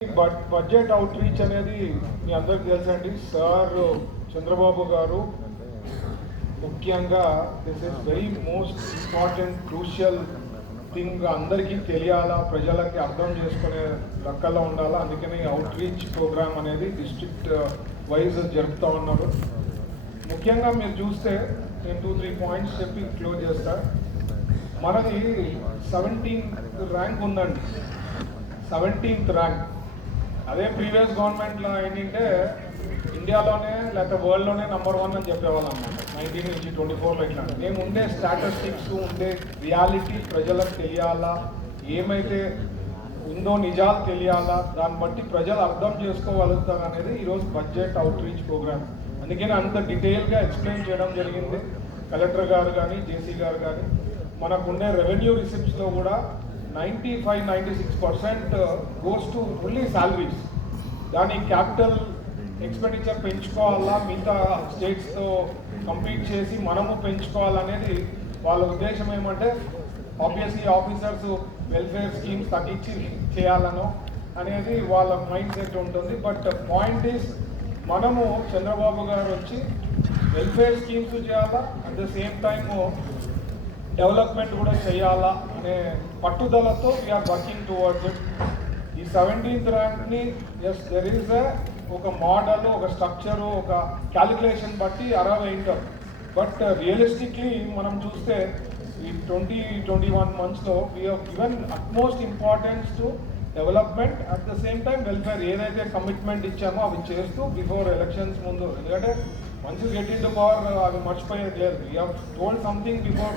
Budget out reach అనేది మీ అందరికి తెలుసండి. సార్ చంద్రబాబు గారు ముఖ్యంగా this is very most important crucial thing అందరికీ తెలియాలా, ప్రజలకి అర్థం చేసుకునే లెక్కలో ఉండాలా. అందుకని అవుట్ రీచ్ ప్రోగ్రామ్ అనేది డిస్ట్రిక్ట్ వైజ్ జరుపుతూ ఉన్నారు. ముఖ్యంగా మీరు చూస్తే నేను 2-3 పాయింట్స్ చెప్పి క్లోజ్ చేస్తా. మనది 17th ర్యాంక్ ఉందండి, 17th ర్యాంక్. అదే ప్రీవియస్ గవర్నమెంట్లో ఏంటంటే ఇండియాలోనే లేకపోతే వరల్డ్లోనే నెంబర్ 1 అని చెప్పేవాళ్ళం అన్నమాట. 19 నుంచి 24లో ఇట్లా మేము ఉండే స్టాటిస్టిక్స్ ఉండే రియాలిటీ ప్రజలకు తెలియాలా, ఏమైతే ఉందో నిజాలు తెలియాలా, దాన్ని బట్టి ప్రజలు అర్థం చేసుకోగలుగుతారు అనేది ఈరోజు బడ్జెట్ అవుట్ రీచ్ ప్రోగ్రామ్. అందుకని అంత డీటెయిల్గా ఎక్స్ప్లెయిన్ చేయడం జరిగింది. కలెక్టర్ గారు కానీ జేసీ గారు కానీ మనకుండే రెవెన్యూ రిసిప్ట్స్లో కూడా 95-96% గోస్ టు ఓన్లీ శాలరీస్. దాని క్యాపిటల్ ఎక్స్పెండిచర్ పెంచుకోవాలా, మిగతా స్టేట్స్తో కంపీట్ చేసి మనము పెంచుకోవాలనేది వాళ్ళ ఉద్దేశం. ఏమంటే ఆబ్వియస్లీ ఆఫీసర్స్ వెల్ఫేర్ స్కీమ్స్ తగ్గించి చేయాలనో అనేది వాళ్ళ మైండ్ సెట్ ఉంటుంది. బట్ పాయింట్ ఈస్ మనము చంద్రబాబు గారు వచ్చి వెల్ఫేర్ స్కీమ్స్ చేయాలా, at the same time development కూడా చేయాలా అనే పట్టుదలతో వీఆర్ వర్కింగ్ టువర్డ్స్ ఇట్. ఈ 17th ర్యాంక్ని ఎస్ దెర్ ఈజ్ ఒక మోడల్, ఒక స్ట్రక్చరు, ఒక క్యాలిక్యులేషన్ బట్టి 60 ఉంటారు. బట్ రియలిస్టిక్లీ మనం చూస్తే ఈ 20-21 మంత్స్లో we have given utmost importance to development, at the same time welfare. ఏదైతే కమిట్మెంట్ ఇచ్చామో అవి చేస్తూ బిఫోర్ ఎలక్షన్స్ ముందు, ఎందుకంటే once you get in to power అవి మర్చిపోయేది లేదు. We have told something before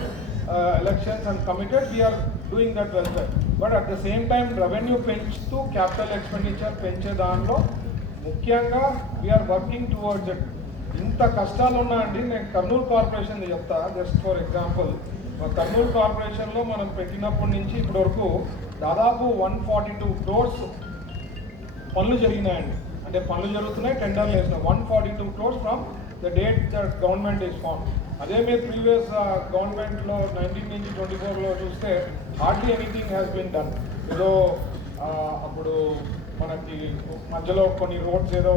elections and committed, we are doing that welfare. But at the same time revenue పెంచుతూ capital expenditure పెంచే దానిలో ముఖ్యంగా వీఆర్ వర్కింగ్ టువర్డ్స్ ఇట్. ఇంత కష్టాలు ఉన్నాయండి. నేను కర్నూలు కార్పొరేషన్ చెప్తా జస్ట్ ఫర్ ఎగ్జాంపుల్. కర్నూలు కార్పొరేషన్లో మనం పెట్టినప్పటి నుంచి ఇప్పటి వరకు దాదాపు 142 crores పనులు జరిగినాయండి. అంటే పనులు జరుగుతున్నాయి, టెండర్లు వేసినాయి. 142 crores from the date that government is form. అదే మీరు ప్రీవియస్ గవర్నమెంట్లో 19 నుంచి 24లో చూస్తే hardly anything has been done. ఏదో అప్పుడు మనకి మధ్యలో కొన్ని రోడ్స్ ఏదో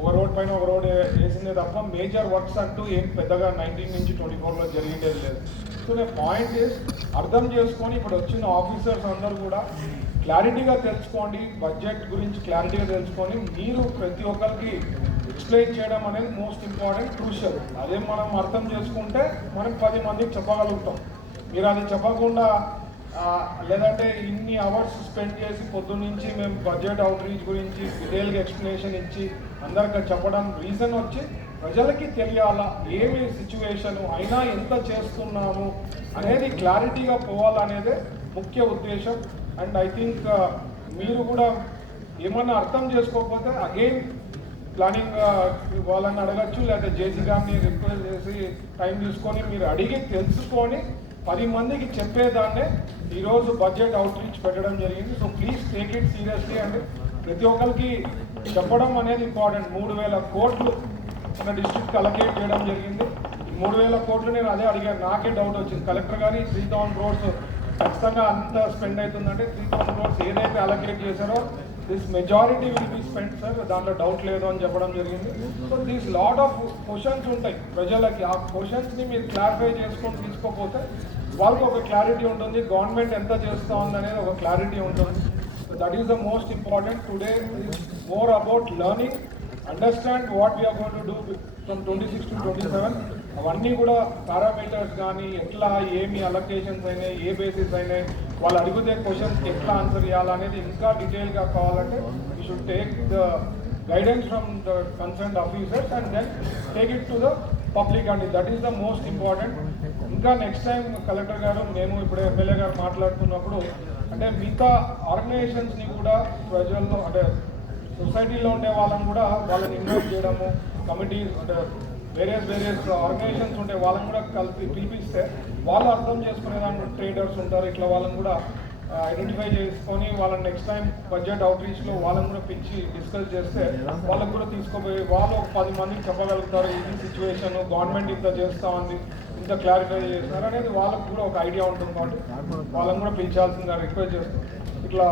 ఒక రోడ్ పైన ఒక రోడ్ వేసిందే తప్ప మేజర్ వర్క్స్ అంటూ ఏం పెద్దగా 19 నుంచి 24లో జరిగిండేది లేదు. సో నే పాయింట్ ఇస్ అర్థం చేసుకొని ఇప్పుడు వచ్చిన ఆఫీసర్స్ అందరూ కూడా క్లారిటీగా తెలుసుకోండి, బడ్జెట్ గురించి క్లారిటీగా తెలుసుకొని మీరు ప్రతి ఒక్కరికి ఎక్స్ప్లెయిన్ చేయడం అనేది మోస్ట్ ఇంపార్టెంట్, క్రూషియల్. అదే మనం అర్థం చేసుకుంటే మనం 10 మందికి చెప్పగలుగుతాం. మీరు అది చెప్పకుండా లేదంటే ఇన్ని అవర్స్ స్పెండ్ చేసి పొద్దున్నుంచి మేము బడ్జెట్ అవుట్ రీచ్ గురించి డీటెయిల్గా ఎక్స్ప్లెనేషన్ ఇచ్చి అందరికీ చెప్పడం రీజన్ వచ్చి ప్రజలకి తెలియాలా, ఏమి సిచ్యువేషను అయినా ఎంత చేస్తున్నాము అనేది క్లారిటీగా పోవాలనేదే ముఖ్య ఉద్దేశం. అండ్ ఐ థింక్ మీరు కూడా ఏమన్నా అర్థం చేసుకోకపోతే అగైన్ ప్లానింగ్ వాళ్ళని అడగచ్చు, లేకపోతే జేసీ గారిని రిక్వెస్ట్ చేసి టైం తీసుకొని మీరు అడిగి తెలుసుకొని 10 మందికి చెప్పేదాన్నే ఈరోజు బడ్జెట్ అవుట్ రీచ్ పెట్టడం జరిగింది. So please take it seriously అండి. ప్రతి ఒక్కరికి చెప్పడం అనేది ఇంపార్టెంట్. 3,000 కోట్లు మన డిస్ట్రిక్ట్కి అలొకేట్ చేయడం జరిగింది. 3,000 కోట్లు నేను అదే అడిగాను, నాకే డౌట్ వచ్చింది. కలెక్టర్ గారి 3,000 crores ఖచ్చితంగా అంత స్పెండ్ అవుతుందంటే 3,000 crores ఏదైతే అలొకేట్ చేశారో this majority will be spend sir, దాంట్లో డౌట్ లేదు అని చెప్పడం జరిగింది. So this lot of questions ఉంటాయి ప్రజలకి. ఆ క్వశ్చన్స్ని మీరు క్లారిఫై చేసుకొని తీసుకోకపోతే వాళ్ళకి ఒక క్లారిటీ ఉంటుంది, గవర్నమెంట్ ఎంత చేస్తూ ఉందనేది ఒక క్లారిటీ ఉంటుంది. So that is the most important. Today is more about learning, understand what we are going to do from 26 to 27. అవన్నీ కూడా పారామీటర్స్ కానీ ఎట్లా ఏమి అలొకేషన్స్ అయినాయి, ఏ బేసిస్ అయినాయి, వాళ్ళు అడిగితే క్వశ్చన్స్కి ఎట్లా ఆన్సర్ చేయాలనేది ఇంకా డీటెయిల్గా కావాలంటే you should take the guidance from the concerned officers and then take it to the public అండి. That is the most important. ఇంకా నెక్స్ట్ టైం కలెక్టర్ గారు, మేము ఇప్పుడు ఎమ్మెల్యే గారు మాట్లాడుతున్నప్పుడు అంటే మిగతా ఆర్గనైజేషన్స్ని కూడా ప్రజల్లో అంటే సొసైటీలో ఉండే వాళ్ళని కూడా వాళ్ళని ఇన్వాల్వ్ చేయడము, కమిటీస్ అంటే వేరియస్ ఆర్గనైజేషన్స్ ఉంటే వాళ్ళని కూడా పిలిపిస్తే వాళ్ళు అర్థం చేసుకునే దాంట్లో ట్రేడర్స్ ఉంటారు, ఇట్లా వాళ్ళని కూడా ఐడెంటిఫై చేసుకొని వాళ్ళని నెక్స్ట్ టైం బడ్జెట్ అవుట్ రీచ్లో వాళ్ళని కూడా పిలిచి డిస్కస్ చేస్తే వాళ్ళకి కూడా తీసుకుపోయి వాళ్ళు ఒక 10 మందికి చెప్పగలుగుతారు. ఇది సిచ్యువేషన్, గవర్నమెంట్ ఇంత చేస్తూ ఉంది, ఇంత క్లారిఫై చేస్తున్నారు అనేది వాళ్ళకు కూడా ఒక ఐడియా ఉంటుంది. కాబట్టి వాళ్ళని కూడా పిలిచాల్సిందిగా రిక్వెస్ట్ చేస్తాం. ఇట్లా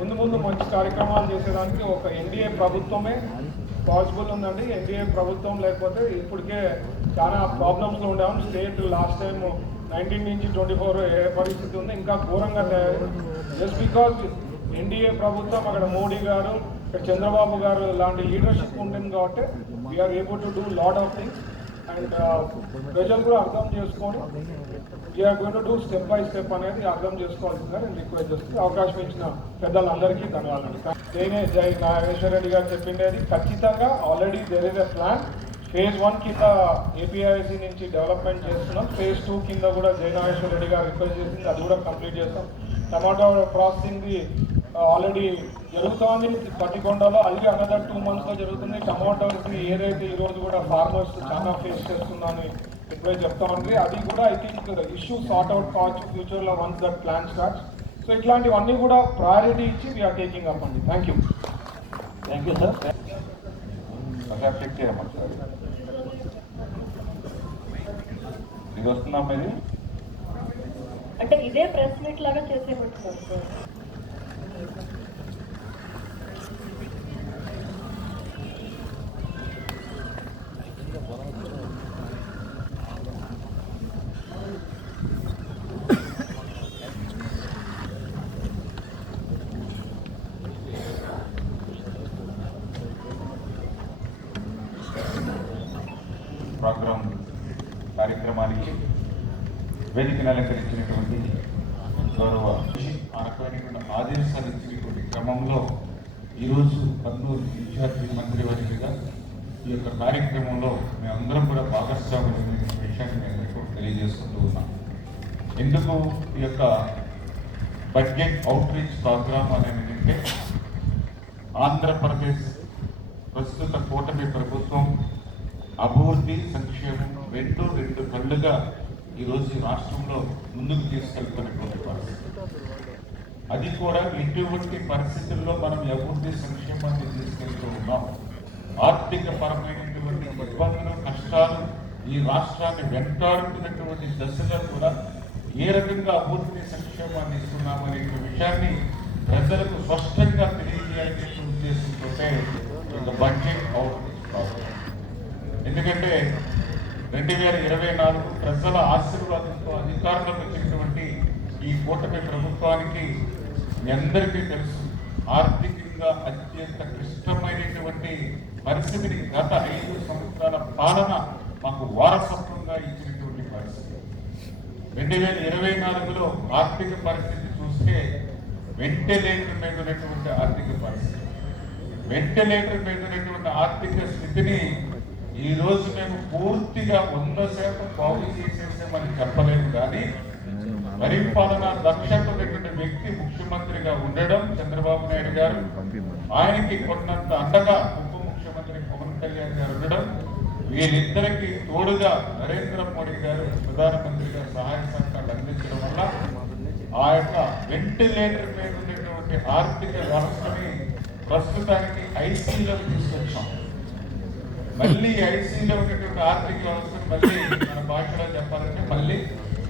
ముందు ముందు మంచి కార్యక్రమాలు చేసేదానికి ఒక ఎన్డీఏ ప్రభుత్వమే పాసిబుల్ ఉందండి. ఎన్డీఏ ప్రభుత్వం లేకపోతే ఇప్పటికే చాలా ప్రాబ్లమ్స్లో ఉండేవాం. స్టేట్ లాస్ట్ టైం 19 నుంచి 24 ఏ పరిస్థితి ఉంది, ఇంకా ఘోరంగా తయారు. జస్ట్ బికాజ్ ఎన్డీఏ ప్రభుత్వం అక్కడ మోడీ గారు, ఇక్కడ చంద్రబాబు గారు లాంటి లీడర్షిప్ ఉంటుంది కాబట్టి we are able to do lot of things. And ప్రజలు కూడా అర్థం చేసుకొని we are going to do step by step అనేది అర్థం చేసుకోవాల్సిందిగా నేను రిక్వెస్ట్ చేస్తుంది. అవకాశం ఇచ్చిన పెద్దలందరికీ ధన్యవాదాలు. నేనే జై నాగేశ్వర రెడ్డి గారు చెప్పిండేది ఖచ్చితంగా already there is a plan. Phase 1 కింద ఏపీఐసి నుంచి డెవలప్మెంట్ చేస్తున్నాం. ఫేజ్ 2 కింద కూడా జై నాగేశ్వర రెడ్డి గారు రిక్వెస్ట్ చేసింది, అది కూడా కంప్లీట్ చేస్తాం. టమాటో ప్రాసెసింగ్ది ఆల్రెడీ జరుగుతోంది పట్టికొండలో, అలాగే అనదర్ 2 monthsలో జరుగుతుంది. టమాటోకి ఏదైతే ఈరోజు కూడా ఫార్మర్స్ చాలా ఫేస్ చేస్తున్నారని ఇప్పుడే చెప్తామండి, అది కూడా I think issue sort out కావచ్చు ఫ్యూచర్లో once that plan starts. So ఇట్లాంటివన్నీ కూడా ప్రయారిటీ ఇచ్చి వీఆర్ టేకింగ్ అప్ అండి. Thank you sir. ఇది వస్తున్నాం ఇది అంటే ఇదే ప్రెస్ మీట్ లాగా చేసేమంటున్నారు సార్. ప్రోగ్రాం కార్యక్రమానికి వేదికను అలంకరించినటువంటి గౌరవ ఆ రకమైనటువంటి ఆదేశాలు ఇచ్చినటువంటి క్రమంలో ఈరోజు కర్నూలు ఇన్ఛార్జి మంత్రివర్యులుగా ఈ యొక్క కార్యక్రమంలో మేమందరం కూడా భాగస్వాములైన విషయాన్ని మేము తెలియజేసుకుంటూ ఉన్నాం. ఎందుకు ఈ యొక్క బడ్జెట్ అవుట్ రీచ్ ప్రోగ్రామ్ అనేది అంటే ఆంధ్రప్రదేశ్ ప్రస్తుత కూటమి ప్రభుత్వం అభివృద్ధి సంక్షేమం రెండు కళ్ళుగా ఈరోజు రాష్ట్రంలో ముందుకు తీసుకెళ్తున్నటువంటి పరిస్థితి. అది కూడా ఎటువంటి పరిస్థితుల్లో మనం అభివృద్ధి సంక్షేమాన్ని తీసుకెళ్తూ ఉన్నాం. ఆర్థిక పరమైనటువంటి ఇబ్బందులు కష్టాలు ఈ రాష్ట్రాన్ని వెంటాడుతున్నటువంటి దశలో కూడా ఏ రకంగా అభివృద్ధి సంక్షేమాన్ని ఇస్తున్నామనే విషయాన్ని ప్రజలకు స్పష్టంగా తెలియజేయాలనే ఉద్దేశంతో ఒక బడ్జెట్ అవుట్ ప్రాబ్లం. ఎందుకంటే 2024 ప్రజల ఆశీర్వాదంతో అధికారంలోకి వచ్చినటువంటి ఈ కూటమి ప్రభుత్వానికి మీ అందరికీ తెలుసు, ఆర్థికంగా అత్యంత క్లిష్టమైనటువంటి పరిస్థితిని గత 5 సంవత్సరాల పాలన మాకు వారసత్వంగా ఇచ్చినటువంటి పరిస్థితి. 2024లో ఆర్థిక పరిస్థితి చూస్తే వెంటిలేటర్ మీద ఉన్నటువంటి ఆర్థిక పరిస్థితి, వెంటిలేటర్ మీద ఉన్నటువంటి ఆర్థిక స్థితిని ఈ రోజు మేము పూర్తిగా 100% బాగు చేసేసామని చెప్పలేము. కానీ పరిపాలన దక్షత ఉన్నటువంటి వ్యక్తి ముఖ్యమంత్రిగా ఉండడం చంద్రబాబు నాయుడు గారు, ఆయనకి కొన్నంత అండగా ఉప ముఖ్యమంత్రి పవన్ కళ్యాణ్ గారు ఉండడం, వీరిద్దరికి తోడుగా నరేంద్ర మోడీ గారు ప్రధానమంత్రిగా సహాయ సహకారాలు అందించడం వల్ల ఆ యొక్క వెంటిలేటర్ మీద ఉన్నటువంటి ఆర్థిక వ్యవస్థని ప్రస్తుతానికి ఐసీలోకి తీసుకొచ్చాం. మళ్ళీ ఐసీలో ఉన్నటువంటి ఆర్థిక వ్యవస్థను మళ్ళీ మన భాషలో చెప్పాలంటే మళ్ళీ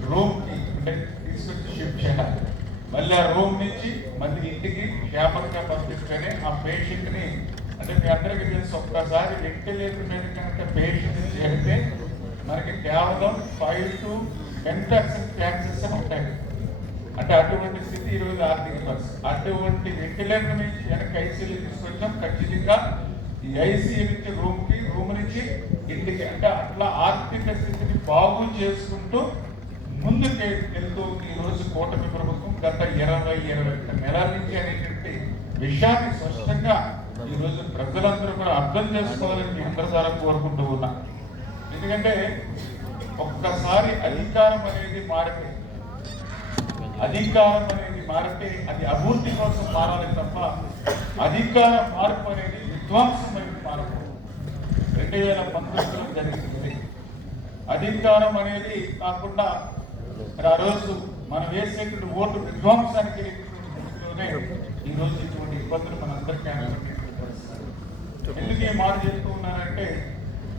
రూమ్కి అంటే తీసుకొచ్చి షిఫ్ట్ చేయాలి. మళ్ళీ ఆ రూమ్ నుంచి మళ్ళీ ఇంటికి క్షేమంగా పంపిస్తేనే ఆ పేషెంట్ని, అంటే మీ అందరికీ తెలిసి ఒక్కసారి వెంటిలేటర్ మీద కనుక పేషెంట్ చేరితే మనకి కేవలం 5 to 10% ఛాన్సెస్ ఉంటాయి. అంటే అటువంటి స్థితి ఈరోజు ఆర్థిక పరిస్థితి. అటువంటి వెంటిలేటర్ నుంచి వెనక్కి ఐసీలో తీసుకొచ్చాం. ఖచ్చితంగా ఈ ఐసీ నుంచి రూమ్ నుంచి ఇంటికి, అంటే అట్లా ఆర్థిక స్థితిని బాగు చేసుకుంటూ ముందుకు వెళ్తూ ఈరోజు కూటమి ప్రభుత్వం గత 20-21 నెలల నుంచి అనేటువంటి విషయాన్ని స్పష్టంగా ఈరోజు ప్రజలందరూ కూడా అర్థం చేసుకోవాలని మీ అందరి ద్వారా కోరుకుంటూ ఉన్నా. ఎందుకంటే ఒక్కసారి అధికారం అనేది మారితే అది అభివృద్ధి కోసం మారాలి తప్ప అధికార మార్పు అనేది విధ్వంసమైన మార్పు 2019లో జరిగింది. అధికారం అనేది కాకుండా ఆ రోజు మనం వేసేటువంటి ఓటు విధ్వంసానికి ఈ రోజు ఇటువంటి ఇబ్బందులు మనందరికీ ఎందుకు ఈ మాట చేస్తూ ఉన్నారంటే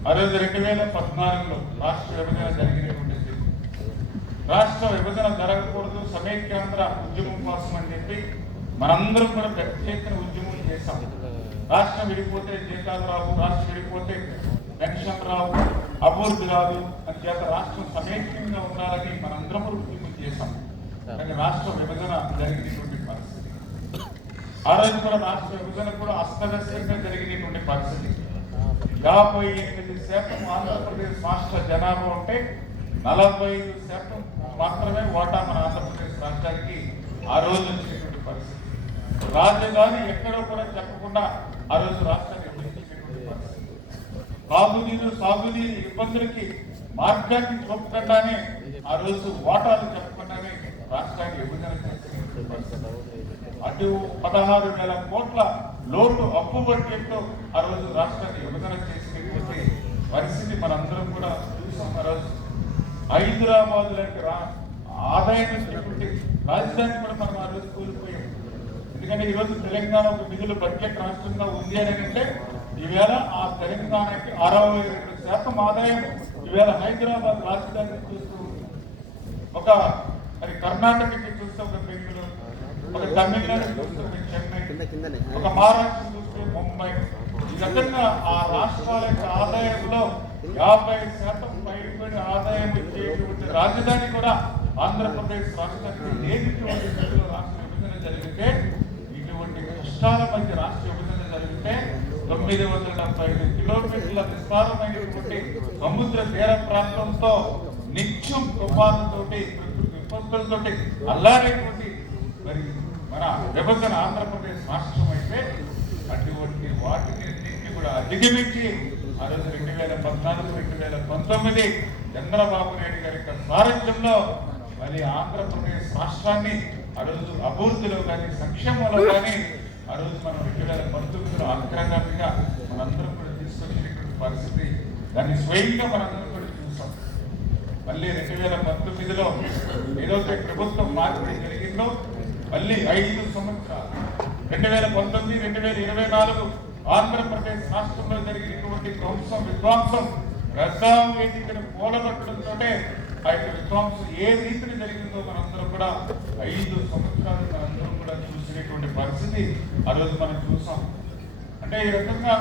ఆ రోజు 2014లో రాష్ట్ర విభజన జరిగినటువంటి రాష్ట్ర విభజన జరగకూడదు, సమైక్యాంధ్ర ఉద్యమం కోసం అని చెప్పి మనందరం కూడా పెద్ద ఎత్తున ఉద్యమం చేశాం. రాష్ట్రం విడిపోతే జీతాలు రావు, రాష్ట్రం విడిపోతే పెన్షన్ రావు, అభివృద్ధి రాదు అని చేత రాష్ట్రం సమైక్యంగా ఉండాలని మనందరం ఉద్యమం చేశాం. కానీ రాష్ట్ర విభజన జరిగినటువంటి పరిస్థితి, ఆ రోజు కూడా రాష్ట్ర విభజన కూడా అస్తవ్యస్తంగా జరిగినటువంటి పరిస్థితి. 58% ఆంధ్రప్రదేశ్ రాష్ట్ర జనాభా ఉంటే 45% మాత్రమే ఓటా మన ఆంధ్రప్రదేశ్ రాష్ట్రానికి ఆ రోజు వచ్చినటువంటి పరిస్థితి. రాజధాని ఎక్కడో కూడా చెప్పకుండా ఆ రోజు రాష్ట్రాన్ని విభజించినటువంటి పరిస్థితి. సాగునీరు ఇబ్బందులకి మార్గాన్ని చూపకుండానే ఆ రోజు ఓటాలు చెప్పకుండానే రాష్ట్రాన్ని విభజన చేసినటువంటి పరిస్థితి. అటు 16,000 కోట్ల లోటు అప్పు బడ్జెట్తో ఆ రోజు రాష్ట్రాన్ని విభజన చేసినటువంటి పరిస్థితి మనందరం కూడా చూసాం. ఆ రోజు హైదరాబాద్ లాంటి ఆదాయం ఇచ్చినటువంటి రాజధాని కూడా మనం ఆ రోజు కోల్పోయాం. ఎందుకంటే ఈరోజు తెలంగాణ ఒక మిగులు బడ్జెట్ రాష్ట్రంగా ఉంది అని అంటే ఈవేళ ఆ తెలంగాణకి 62% ఆదాయం ఈవేళ హైదరాబాద్ రాజధాని చూస్తూ ఉంది. ఒక మరి కర్ణాటకకి చూస్తే ఒక బెంగళూరు, ఒక తమిళనాడు చూస్తే ఒక చెన్నై, ఒక మహారాష్ట్ర చూస్తే ముంబై. ఈ విధంగా ఆ రాష్ట్రాల యొక్క ఆదాయంలో 50% పైబడి ఆదాయం ఇచ్చేటువంటి రాజధాని కూడా ఆంధ్రప్రదేశ్ రాష్ట్రానికి లేనిటువంటి స్థితిలో రాష్ట్ర విభజన జరిగితే, ఇటువంటి కష్టాల మధ్య రాష్ట్ర విభజన జరిగితే 975 కిలోమీటర్ల విస్తారమైనటువంటి సముద్ర తీర ప్రాంతంతో నిత్యం తుఫానుతోటి విపత్తులతోటి అల్లారేటువంటి మరి మన విభజన ఆంధ్రప్రదేశ్ రాష్ట్రం అయితే అటువంటి వాటిని కూడా అధిగమించి ఆ రోజు 2014, 2019 చంద్రబాబు నాయుడు గారి యొక్క సారథ్యంలో మరి ఆంధ్రప్రదేశ్ రాష్ట్రాన్ని ఆ రోజు అభివృద్ధిలో కానీ సంక్షేమంలో కానీ ఆ రోజు మనం 2019లో అగ్రగామిగా మనందరం కూడా తీసుకొచ్చినటువంటి పరిస్థితి, దాన్ని స్వయంగా మనందరం కూడా చూసాం. మళ్ళీ 2019లో ఏదైతే ప్రభుత్వం మార్పిడి జరిగిందో మళ్ళీ 5 సంవత్సరాలు 2019, 2024 ఆంధ్రప్రదేశ్ రాష్ట్రంలో జరిగినటువంటి విధ్వంసం ప్రజావేదికను కూలగొట్టడంతో ఆ యొక్క విధ్వంసం ఏ రీతిని జరిగిందో మనందరం కూడా 5 సంవత్సరాలు మనందరం కూడా చూసినటువంటి పరిస్థితి ఆ రోజు మనం చూసాం. అంటే ఈ రకంగా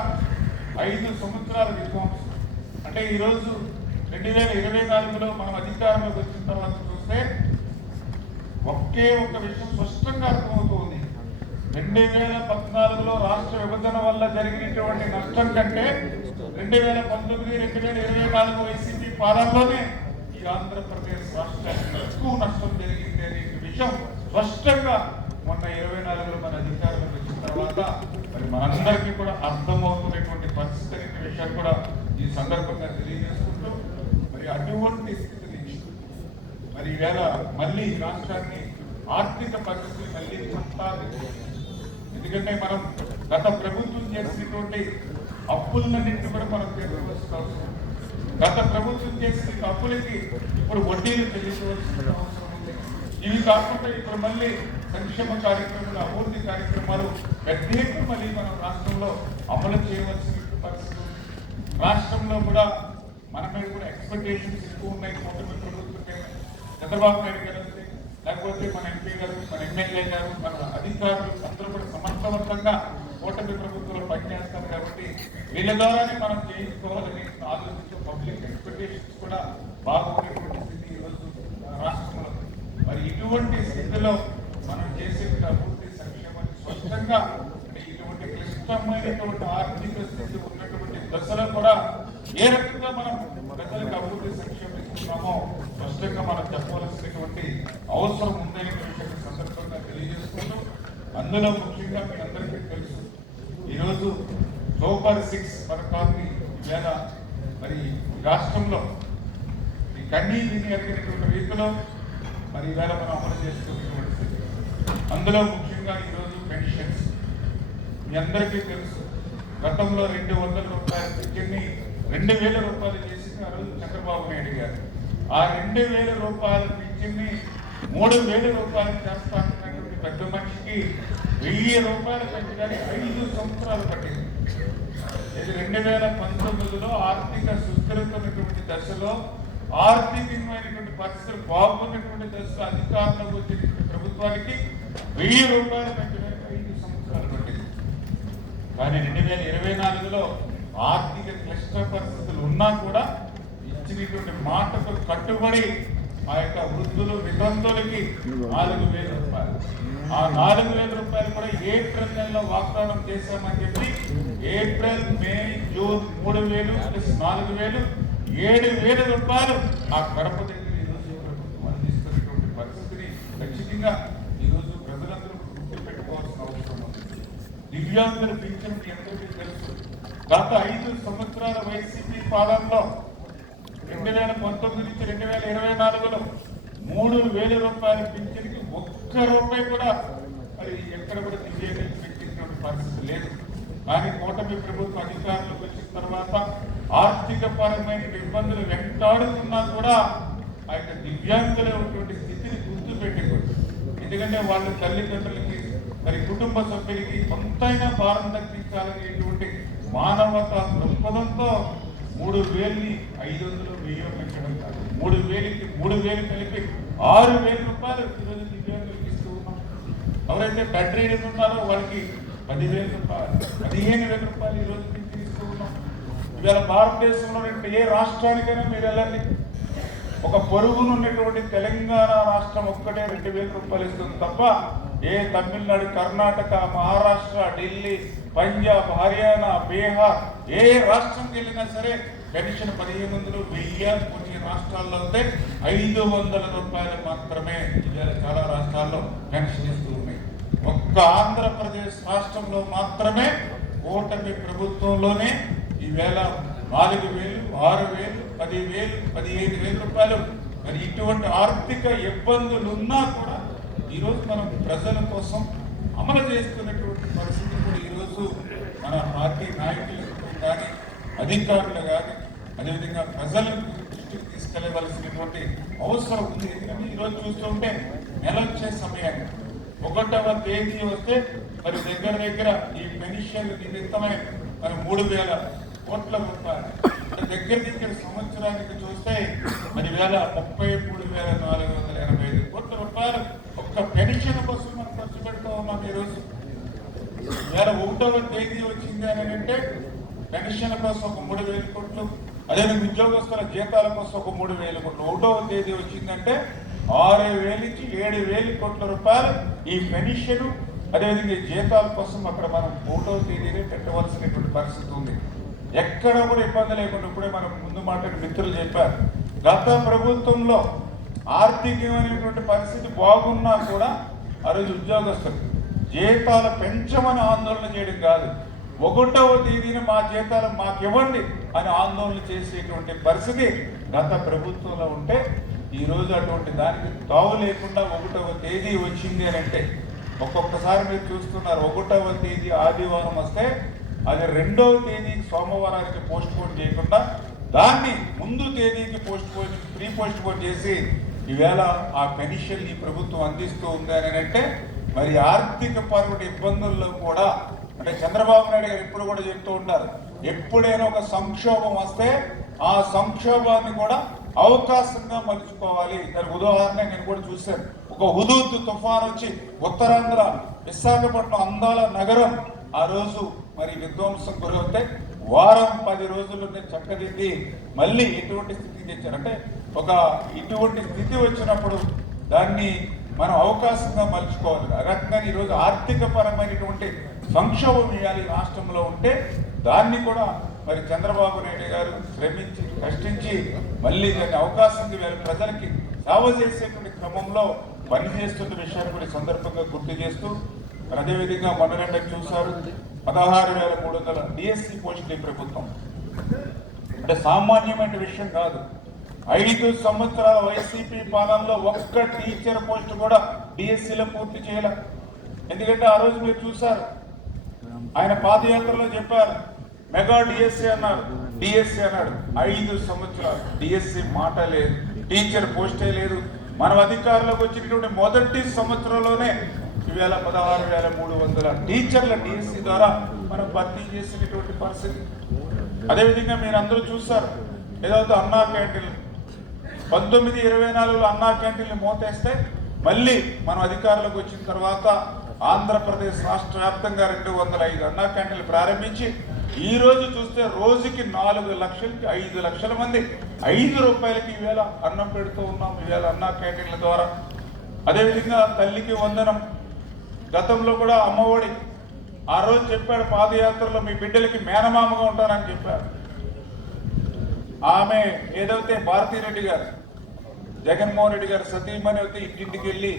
5 సంవత్సరాల విధ్వంసం అంటే ఈరోజు 2024లో మనం అధికారంలోకి వచ్చిన తర్వాత చూస్తే ఒకే ఒక విషయం స్పష్టంగా అర్థమవుతుంది. 2014లో రాష్ట్ర విభజన వల్ల జరిగినటువంటి నష్టం కంటే 2019, 2024 వైసీపీ పాలనలోనే ఈ ఆంధ్రప్రదేశ్ రాష్ట్రానికి ఎక్కువ నష్టం జరిగింది అనే విషయం స్పష్టంగా మొన్న 24లో మన అధికారంలోకి వచ్చిన తర్వాత మరి మనందరికీ కూడా అర్థమవుతున్నటువంటి పరిస్థితి అనే విషయాన్ని కూడా ఈ సందర్భంగా తెలియజేసుకుంటూ మరి అటువంటి స్థితి నుంచి మరి ఈవేళ మళ్ళీ రాష్ట్రాన్ని ఆర్థిక పరిస్థితి మళ్ళీ చెప్పాలి. ఎందుకంటే మనం గత ప్రభుత్వం చేసినటువంటి అప్పులన్నింటినీ కూడా మనం తీర్చవలసిన అవసరం, గత ప్రభుత్వం చేసిన అప్పులకి ఇప్పుడు వడ్డీలు చెల్లించవలసిన అవసరం ఉంది. ఇవి కాకుండా ఇప్పుడు మళ్ళీ సంక్షేమ కార్యక్రమాలు, అభివృద్ధి కార్యక్రమాలు పెద్ద ఎత్తున మళ్ళీ మనం రాష్ట్రంలో అమలు చేయవలసిన పరిస్థితి ఉంది. రాష్ట్రంలో కూడా మన మీద కూడా ఎక్స్పెక్టేషన్స్ ఎక్కువ ఉన్నాయి. కూటమి ప్రభుత్వం చంద్రబాబు నాయుడు గారు లేకపోతే మన ఎంపీ గారు, మన ఎమ్మెల్యే గారు, మన అధికారులు అందరూ కూడా సమర్థవంతంగా కూటమి ప్రభుత్వంలో పనిచేస్తారు కాబట్టి వీళ్ళ ద్వారానే మనం చేయించుకోవాలని ఆలోచించే పబ్లిక్ ఎక్స్పెక్టేషన్స్ కూడా బాగున్నటువంటి స్థితి ఈరోజు రాష్ట్రంలో. మరి ఇటువంటి స్థితిలో మనం చేసే అభివృద్ధి సంక్షేమాన్ని స్పష్టంగా ఇటువంటి క్లిష్టమైనటువంటి ఆర్థిక స్థితి ఉన్నటువంటి దశలో కూడా ఏ రకంగా మనం ప్రజలకు అభివృద్ధి సంక్షేమం ఇస్తున్నామో స్పష్టంగా మనం చెప్పవలసినటువంటి అవసరం ఉందని సందర్భంగా తెలియజేసుకుంటూ, అందులో ముఖ్యంగా మీ అందరికీ తెలుసు ఈరోజు సూపర్ 6 పథకాన్ని ఈవేళ మరి రాష్ట్రంలో ఈ కన్నీ విని ఎరిగినటువంటి రీతిలో మరి ఈవేళ మనం అమలు చేసుకున్నటువంటి స్థితి. అందులో ముఖ్యంగా ఈరోజు పెన్షన్స్ మీ అందరికీ తెలుసు. గతంలో 200 రూపాయల పెన్షన్ని 2000 రూపాయలు చేసింది ఆ రోజు చంద్రబాబు నాయుడు గారు. ఆ 2000 రూపాయల పెన్షన్ని 3000 రూపాయలు చేస్తానన్నటువంటి పెద్ద మనిషికి 1000 రూపాయలు పెంచడానికి 5 సంవత్సరాలు పట్టింది. ఇది 2019లో ఆర్థిక సుస్థిరత ఉన్నటువంటి దశలో, ఆర్థికమైనటువంటి పరిస్థితులు బాగున్నటువంటి దశలో అధికారంలోకి వచ్చినటువంటి ప్రభుత్వానికి 1000 రూపాయలు పెంచడానికి కానీ 2024లో ఆర్థిక క్లిష్ట పరిస్థితులు ఉన్నా కూడా ఇచ్చినటువంటి మాటకు కట్టుబడి ఆ యొక్క వృద్ధులు వితంతులకి 4,000 రూపాయలు, ఆ 4,000 రూపాయలు కూడా ఏప్రిల్ నెలలో వాగ్దానం చేశామని చెప్పి ఏప్రిల్, మే, జూన్ 3,000 ప్లస్ 4,000 7,000 రూపాయలు ఆ గడప దగ్గర ఈరోజు అందిస్తున్నటువంటి పరిస్థితిని ఖచ్చితంగా ఈరోజు ప్రజలందరూ గుర్తుపెట్టుకోవాల్సిన అవసరం ఉంది. దివ్యాంగుల పింఛన్ ఎంతటి తెలుసు. గత 5 సంవత్సరాల వైసీపీ పాలనలో 2019 నుంచి 2024లో 3,000 రూపాయల పింఛన్కి ఒక్క రూపాయి కూడా మరి ఎక్కడ కూడా దివ్యాంగులకు పెట్టినటువంటి పరిస్థితి లేదు. కానీ కూటమి ప్రభుత్వం అధికారంలోకి వచ్చిన తర్వాత ఆర్థిక పరమైన ఇబ్బందులు వెంటాడుతున్నా కూడా ఆ యొక్క దివ్యాంగుల ఉన్నటువంటి స్థితిని గుర్తు పెట్టుకోండి. ఎందుకంటే వాళ్ళ తల్లిదండ్రులకి మరి కుటుంబ సభ్యులకి కొంతైనా భారం తగ్గించాలనేటువంటి మానవత దృక్పథంతో 3,000ని 500 1000 పెంచడం కాదు, 3,000కి 3,000 కలిపి 6,000 రూపాయలు ఈరోజు దివ్యాంగులకు ఇస్తూ ఉన్నాం. ఎవరైతే బెడ్ రీడర్ ఉన్నారో వాళ్ళకి 10,000 రూపాయలు, 15,000 రూపాయలు ఈరోజు ఇస్తూ ఉన్నాం. ఇవాళ భారతదేశంలో ఏ రాష్ట్రానికైనా మీరు వెళ్ళండి, ఒక పొరుగునున్నటువంటి తెలంగాణ రాష్ట్రం ఒక్కటే 2,000 రూపాయలు ఇస్తుంది తప్ప ఏ తమిళనాడు, కర్ణాటక, మహారాష్ట్ర, ఢిల్లీ, పంజాబ్, హర్యానా, బీహార్ ఏ రాష్ట్రంకి వెళ్ళినా సరే పెన్షన్ 1,500, 1000, కొన్ని రాష్ట్రాల్లో అయితే 500 రూపాయలు మాత్రమే ఇవాళ చాలా రాష్ట్రాల్లో పెన్షన్ ఇస్తూ ఉన్నాయి. ఒక్క ఆంధ్రప్రదేశ్ రాష్ట్రంలో మాత్రమే కూటమి ప్రభుత్వంలోనే ఈవేళ 4,000, 6,000, 10,000, 15,000 రూపాయలు. మరి ఇటువంటి ఆర్థిక ఇబ్బందులు ఉన్నా కూడా ఈరోజు మనం ప్రజల కోసం అమలు చేస్తున్నటువంటి పరిస్థితి కూడా ఈరోజు మన పార్టీ నాయకులు కానీ అధికారులు కానీ అదేవిధంగా ప్రజలను దృష్టికి తీసుకెళ్లవలసినటువంటి అవసరం ఉంది. ఎందుకంటే ఈరోజు చూస్తుంటే నెల వచ్చే సమయాన్ని 1వ తేదీ వస్తే మరి దగ్గర దగ్గర ఈ పెన్షన్ నిమిత్తమై మరి 3,000 కోట్ల రూపాయలు, దగ్గర సంవత్సరానికి చూస్తే మరి 33,485 కోట్ల రూపాయలు ఒక్క పెన్షన్ కోసం మనం ఖర్చు పెడుతూ ఉన్నాం. ఈరోజు 1వ తేదీ వచ్చింది అని అంటే పెన్షన్ కోసం ఒక 3,000 కోట్లు, అదేవిధంగా ఉద్యోగస్తుల జీతాల కోసం ఒక 3,000 కోట్లు. 1వ తేదీ వచ్చిందంటే 6,000 నుంచి 7,000 కోట్ల రూపాయలు ఈ పెన్షన్ అదేవిధంగా జీతాల కోసం అక్కడ మనం 1వ తేదీనే పెట్టవలసినటువంటి పరిస్థితి ఉంది. ఎక్కడ కూడా ఇబ్బంది లేకుండా ఇప్పుడే మనం ముందు మాట్లాడి మిత్రులు చెప్పారు, గత ప్రభుత్వంలో ఆర్థికమైనటువంటి పరిస్థితి బాగున్నా కూడా ఆ రోజు ఉద్యోగస్తులు జీతాలు పెంచమని ఆందోళన చేయడం కాదు, 1వ తేదీన మా జీతాలు మాకు ఇవ్వండి అని ఆందోళన చేసేటువంటి పరిస్థితి గత ప్రభుత్వంలో ఉంటే ఈరోజు అటువంటి దానికి తావు లేకుండా 1వ తేదీ వచ్చింది అని అంటే ఒక్కొక్కసారి మీరు చూస్తున్నారు 1వ తేదీ ఆదివారం వస్తే అది 2వ తేదీకి సోమవారానికి పోస్ట్ పోన్ చేయకుండా దాన్ని ముందు తేదీకి ప్రీ పోస్ట్ పోన్ చేసి ఈవేళ ఆ పెన్షన్ ఈ ప్రభుత్వం అందిస్తూ ఉంది అని అంటే మరి ఆర్థిక పరమైన ఇబ్బందుల్లో కూడా అంటే చంద్రబాబు నాయుడు గారు ఎప్పుడు కూడా చెప్తూ ఉంటారు, ఎప్పుడైనా ఒక సంక్షోభం వస్తే ఆ సంక్షోభాన్ని కూడా అవకాశంగా మలుచుకోవాలి. దానికి ఉదాహరణ నేను కూడా చూశాను, ఒక హుదూద్ తుఫాన్ వచ్చి ఉత్తరాంధ్ర విశాఖపట్నం అందాల నగరం ఆ రోజు మరి విధ్వంసం గురవుతే వారం 10 రోజుల్లోనే చక్కదిద్ది మళ్ళీ ఎటువంటి స్థితికి తెచ్చారు. అంటే ఒక ఇటువంటి స్థితి వచ్చినప్పుడు దాన్ని మనం అవకాశంగా మలుచుకోవాలి. రకంగా ఈరోజు ఆర్థిక పరమైనటువంటి సంక్షోభం ఇవ్వాలి రాష్ట్రంలో ఉంటే దాన్ని కూడా మరి చంద్రబాబు నాయుడు గారు శ్రమించి కష్టించి మళ్ళీ దాన్ని అవకాశంగా వేరే ప్రజలకి సేవ చేసేటువంటి క్రమంలో పనిచేస్తున్న విషయాన్ని కూడా సందర్భంగా గుర్తు చేస్తూ అదేవిధంగా మొన్న చూశారు 16,300 డిఎస్సి పోస్టులు ఈ ప్రభుత్వం. అంటే సామాన్యమైన విషయం కాదు. 5 సంవత్సరాల వైసీపీ పాలనలో ఒక్క టీచర్ పోస్ట్ కూడా డిఎస్సిలో పూర్తి చేయాల. ఎందుకంటే ఆ రోజు మీరు చూశారు, ఆయన పాదయాత్రలో చెప్పారు మెగా డిఎస్సి అన్నారు, డిఎస్సి అన్నాడు. 5 సంవత్సరాలు డిఎస్సి మాట లేదు, టీచర్ పోస్టే లేదు. మనం అధికారంలోకి వచ్చినటువంటి మొదటి సంవత్సరంలోనే ఈవేళ 16,300 టీచర్ల డిఎస్సి ద్వారా మనం భర్తీ చేసినటువంటి పరిస్థితి. అదేవిధంగా మీరు అందరూ చూస్తారు ఏదైతే అన్నా క్యాంటీన్లు 1924లో అన్నా క్యాంటీన్లు మోతేస్తే మళ్ళీ మనం అధికారంలోకి వచ్చిన తర్వాత ఆంధ్రప్రదేశ్ రాష్ట్ర వ్యాప్తంగా 205 అన్నా క్యాంటీన్లు ప్రారంభించి ఈ రోజు చూస్తే రోజుకి 4 లక్షలకి 5 లక్షల మంది 5 రూపాయలకి ఈవేళ అన్నం పెడుతూ ఉన్నాం ఈవేళ అన్నా క్యాంటీన్ల ద్వారా. అదేవిధంగా తల్లికి వందనం, గతంలో కూడా అమ్మఒడి ఆ రోజు చెప్పాడు పాదయాత్రలో మీ బిడ్డలకి మేనమామగా ఉంటారని చెప్పారు. ఆమె ఏదైతే భారతీరెడ్డి గారు జగన్మోహన్ రెడ్డి గారు సతీమణి అయితే ఇంటింటికి వెళ్ళి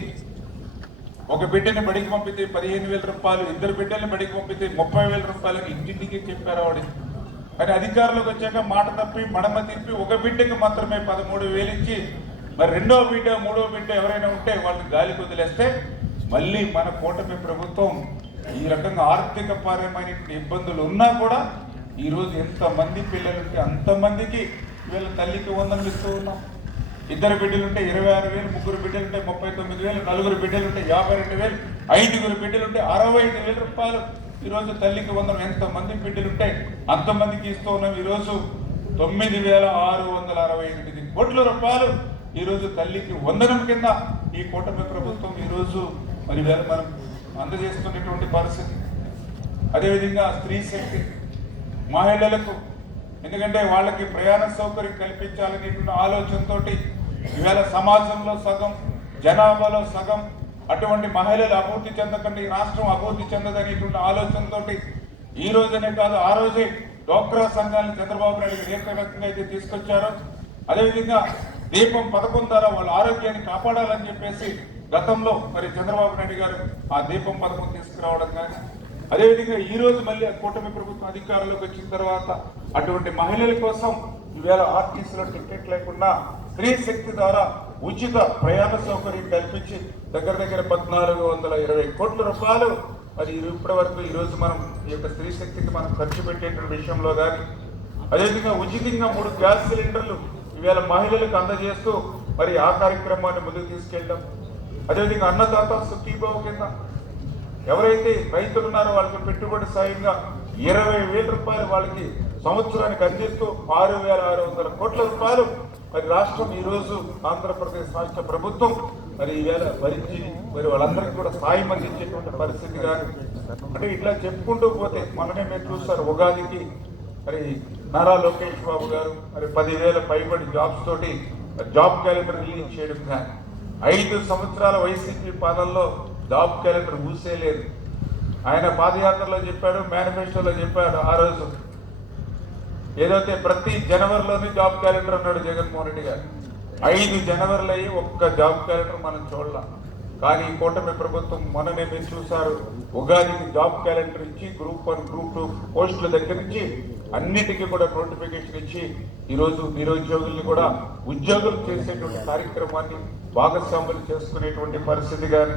ఒక బిడ్డని బడికి పంపితే 15,000 రూపాయలు, 2 బిడ్డల్ని బడికి పంపితే 30,000 రూపాయలు ఇంటింటికి చెప్పారు ఆవిడ. కానీ అధికారంలోకి వచ్చాక మాట తప్పి మడమ తిప్పి ఒక బిడ్డకి మాత్రమే 13,000 ఇచ్చి మరి రెండో బిడ్డ మూడో బిడ్డ ఎవరైనా ఉంటే వాళ్ళని గాలికి వదిలేస్తే మళ్ళీ మన కూటమి ప్రభుత్వం ఈ రకంగా ఆర్థిక పరమైన ఇబ్బందులు ఉన్నా కూడా ఈరోజు ఎంతమంది పిల్లలుంటే అంతమందికి వీళ్ళ తల్లికి వందనలు ఇస్తూ ఉన్నాం. 2 బిడ్డలుంటే 26,000, 3 బిడ్డలుంటే 39,000, 4 బిడ్డలుంటే 52,000, 5 బిడ్డలుంటే 65,000 రూపాయలు ఈరోజు తల్లికి వందనం. ఎంతమంది బిడ్డలుంటే అంతమందికి ఇస్తూ ఉన్నాం. ఈరోజు 9,668 కోట్ల రూపాయలు ఈరోజు తల్లికి వందనం కింద ఈ కూటమి ప్రభుత్వం ఈరోజు మరి వేళ మనం అందజేస్తున్నటువంటి పరిస్థితి. అదేవిధంగా స్త్రీ శక్తి మహిళలకు, ఎందుకంటే వాళ్ళకి ప్రయాణ సౌకర్యం కల్పించాలనేటువంటి ఆలోచనతో ఈవేళ సమాజంలో సగం, జనాభాలో సగం అటువంటి మహిళలు అభివృద్ధి చెందకండి రాష్ట్రం అభివృద్ధి చెందదనేటువంటి ఆలోచనతో ఈ రోజునే కాదు ఆ రోజే డ్వాక్రా సంఘాలను చంద్రబాబు నాయుడు గారు ఏ రకంగా అయితే తీసుకొచ్చారో అదేవిధంగా దీపం పథకం ద్వారా వాళ్ళ ఆరోగ్యాన్ని కాపాడాలని చెప్పేసి గతంలో మరి చంద్రబాబు నాయుడు గారు ఆ దీపం పథకం తీసుకురావడం కానీ, అదేవిధంగా ఈ రోజు మళ్ళీ కూటమి ప్రభుత్వం అధికారంలోకి వచ్చిన తర్వాత అటువంటి మహిళల కోసం ఈవేళ ఆర్టీసీలో టికెట్ లేకుండా స్త్రీ శక్తి ద్వారా ఉచిత ప్రయాణ సౌకర్యం కల్పించి దగ్గర 1,420 కోట్ల రూపాయలు మరి ఇప్పటి వరకు ఈ రోజు మనం ఈ యొక్క స్త్రీ శక్తికి మనం ఖర్చు పెట్టేటువంటి విషయంలో కానీ, అదేవిధంగా ఉచితంగా 3 గ్యాస్ సిలిండర్లు ఈవేళ మహిళలకు అందజేస్తూ మరి ఆ కార్యక్రమాన్ని ముందుకు తీసుకెళ్ళడం, అదేవిధంగా అన్నదాత సుఖీభావ కింద ఎవరైతే రైతులు ఉన్నారో వాళ్ళకి పెట్టుబడి సాయంగా 20,000 రూపాయలు వాళ్ళకి సంవత్సరానికి అందిస్తూ 6,600 కోట్ల రూపాయలు మరి రాష్ట్రం ఈరోజు ఆంధ్రప్రదేశ్ రాష్ట్ర ప్రభుత్వం మరి ఈవేళ భరించి మరి వాళ్ళందరికీ కూడా సాయం అందించేటువంటి పరిస్థితి కానీ, అంటే ఇట్లా చెప్పుకుంటూ పోతే మననే మీరు చూస్తారు ఉగాదికి మరి నారా లోకేష్ బాబు గారు మరి 10,000 పైబడి జాబ్స్ తోటి జాబ్ క్యాలెండర్ రిలీజ్ చేయడం కానీ, 5 సంవత్సరాల వైసీపీ పాలనలో జాబ్ క్యాలెండర్ ఊసేలేదు. ఆయన పాదయాత్రలో చెప్పాడు, మేనిఫెస్టోలో చెప్పాడు. ఆ రోజు ఏదైతే ప్రతి జనవరిలోనే జాబ్ క్యాలెండర్ అన్నాడు జగన్మోహన్ రెడ్డి గారు. 5 జనవరిలో అయ్యి ఒక్క జాబ్ క్యాలెండర్ మనం చూడలేం. కానీ ఈ కూటమి ప్రభుత్వం మొన్ననే మీరు చూశారు, ఉగాదికి జాబ్ క్యాలెండర్ ఇచ్చి గ్రూప్ 1 గ్రూప్ 2 పోస్టుల దగ్గర నుంచి అన్నిటికీ కూడా నోటిఫికేషన్ ఇచ్చి ఈరోజు నిరుద్యోగుల్ని కూడా ఉద్యోగులు చేసేటువంటి కార్యక్రమాన్ని భాగస్వాములు చేసుకునేటువంటి పరిస్థితి కానీ,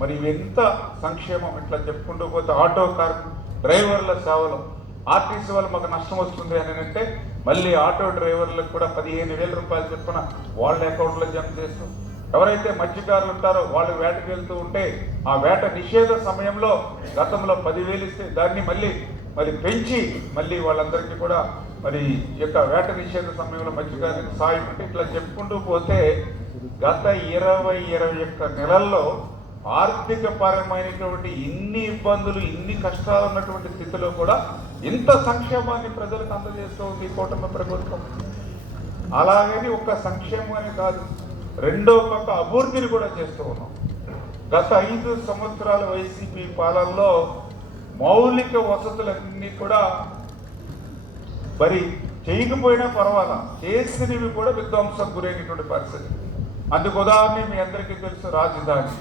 మరి ఎంత సంక్షేమం ఇట్లా చెప్పుకుంటూ పోతే ఆటో కార్ డ్రైవర్ల సేవలు ఆర్టీసీ వాళ్ళు మాకు నష్టం వస్తుంది అని అంటే మళ్ళీ ఆటో డ్రైవర్లకు కూడా 15,000 రూపాయలు చొప్పున వాళ్ళ అకౌంట్లో జమ చేస్తూ, ఎవరైతే మత్స్యకారులు ఉంటారో వాళ్ళు వేటకు వెళ్తూ ఉంటే ఆ వేట నిషేధ సమయంలో గతంలో 10,000 ఇస్తే దాన్ని మళ్ళీ పెంచి మళ్ళీ వాళ్ళందరికీ కూడా మరి యొక్క వేట నిషేధ సమయంలో మత్స్యకారులకు సాయం అంటే ఇట్లా చెప్పుకుంటూ పోతే గత 21 నెలల్లో ఆర్థిక పరమైనటువంటి ఇన్ని ఇబ్బందులు ఇన్ని కష్టాలు ఉన్నటువంటి స్థితిలో కూడా ఇంత సంక్షేమాన్ని ప్రజలకు అందజేస్తూ ఉంది కూటమి ప్రభుత్వం. అలాగని ఒక్క సంక్షేమం అని కాదు, రెండో పక్క అభివృద్ధిని కూడా చేస్తూ ఉన్నాం. గత 5 సంవత్సరాల వైసీపీ పాలనలో మౌలిక వసతులన్నీ కూడా మరి చేయకపోయినా పర్వాలా, చేసినవి కూడా విధ్వంసం గురైనటువంటి పరిస్థితి. అందుకు ఉదాహరణ మీ అందరికీ తెలుసు, రాజధాని.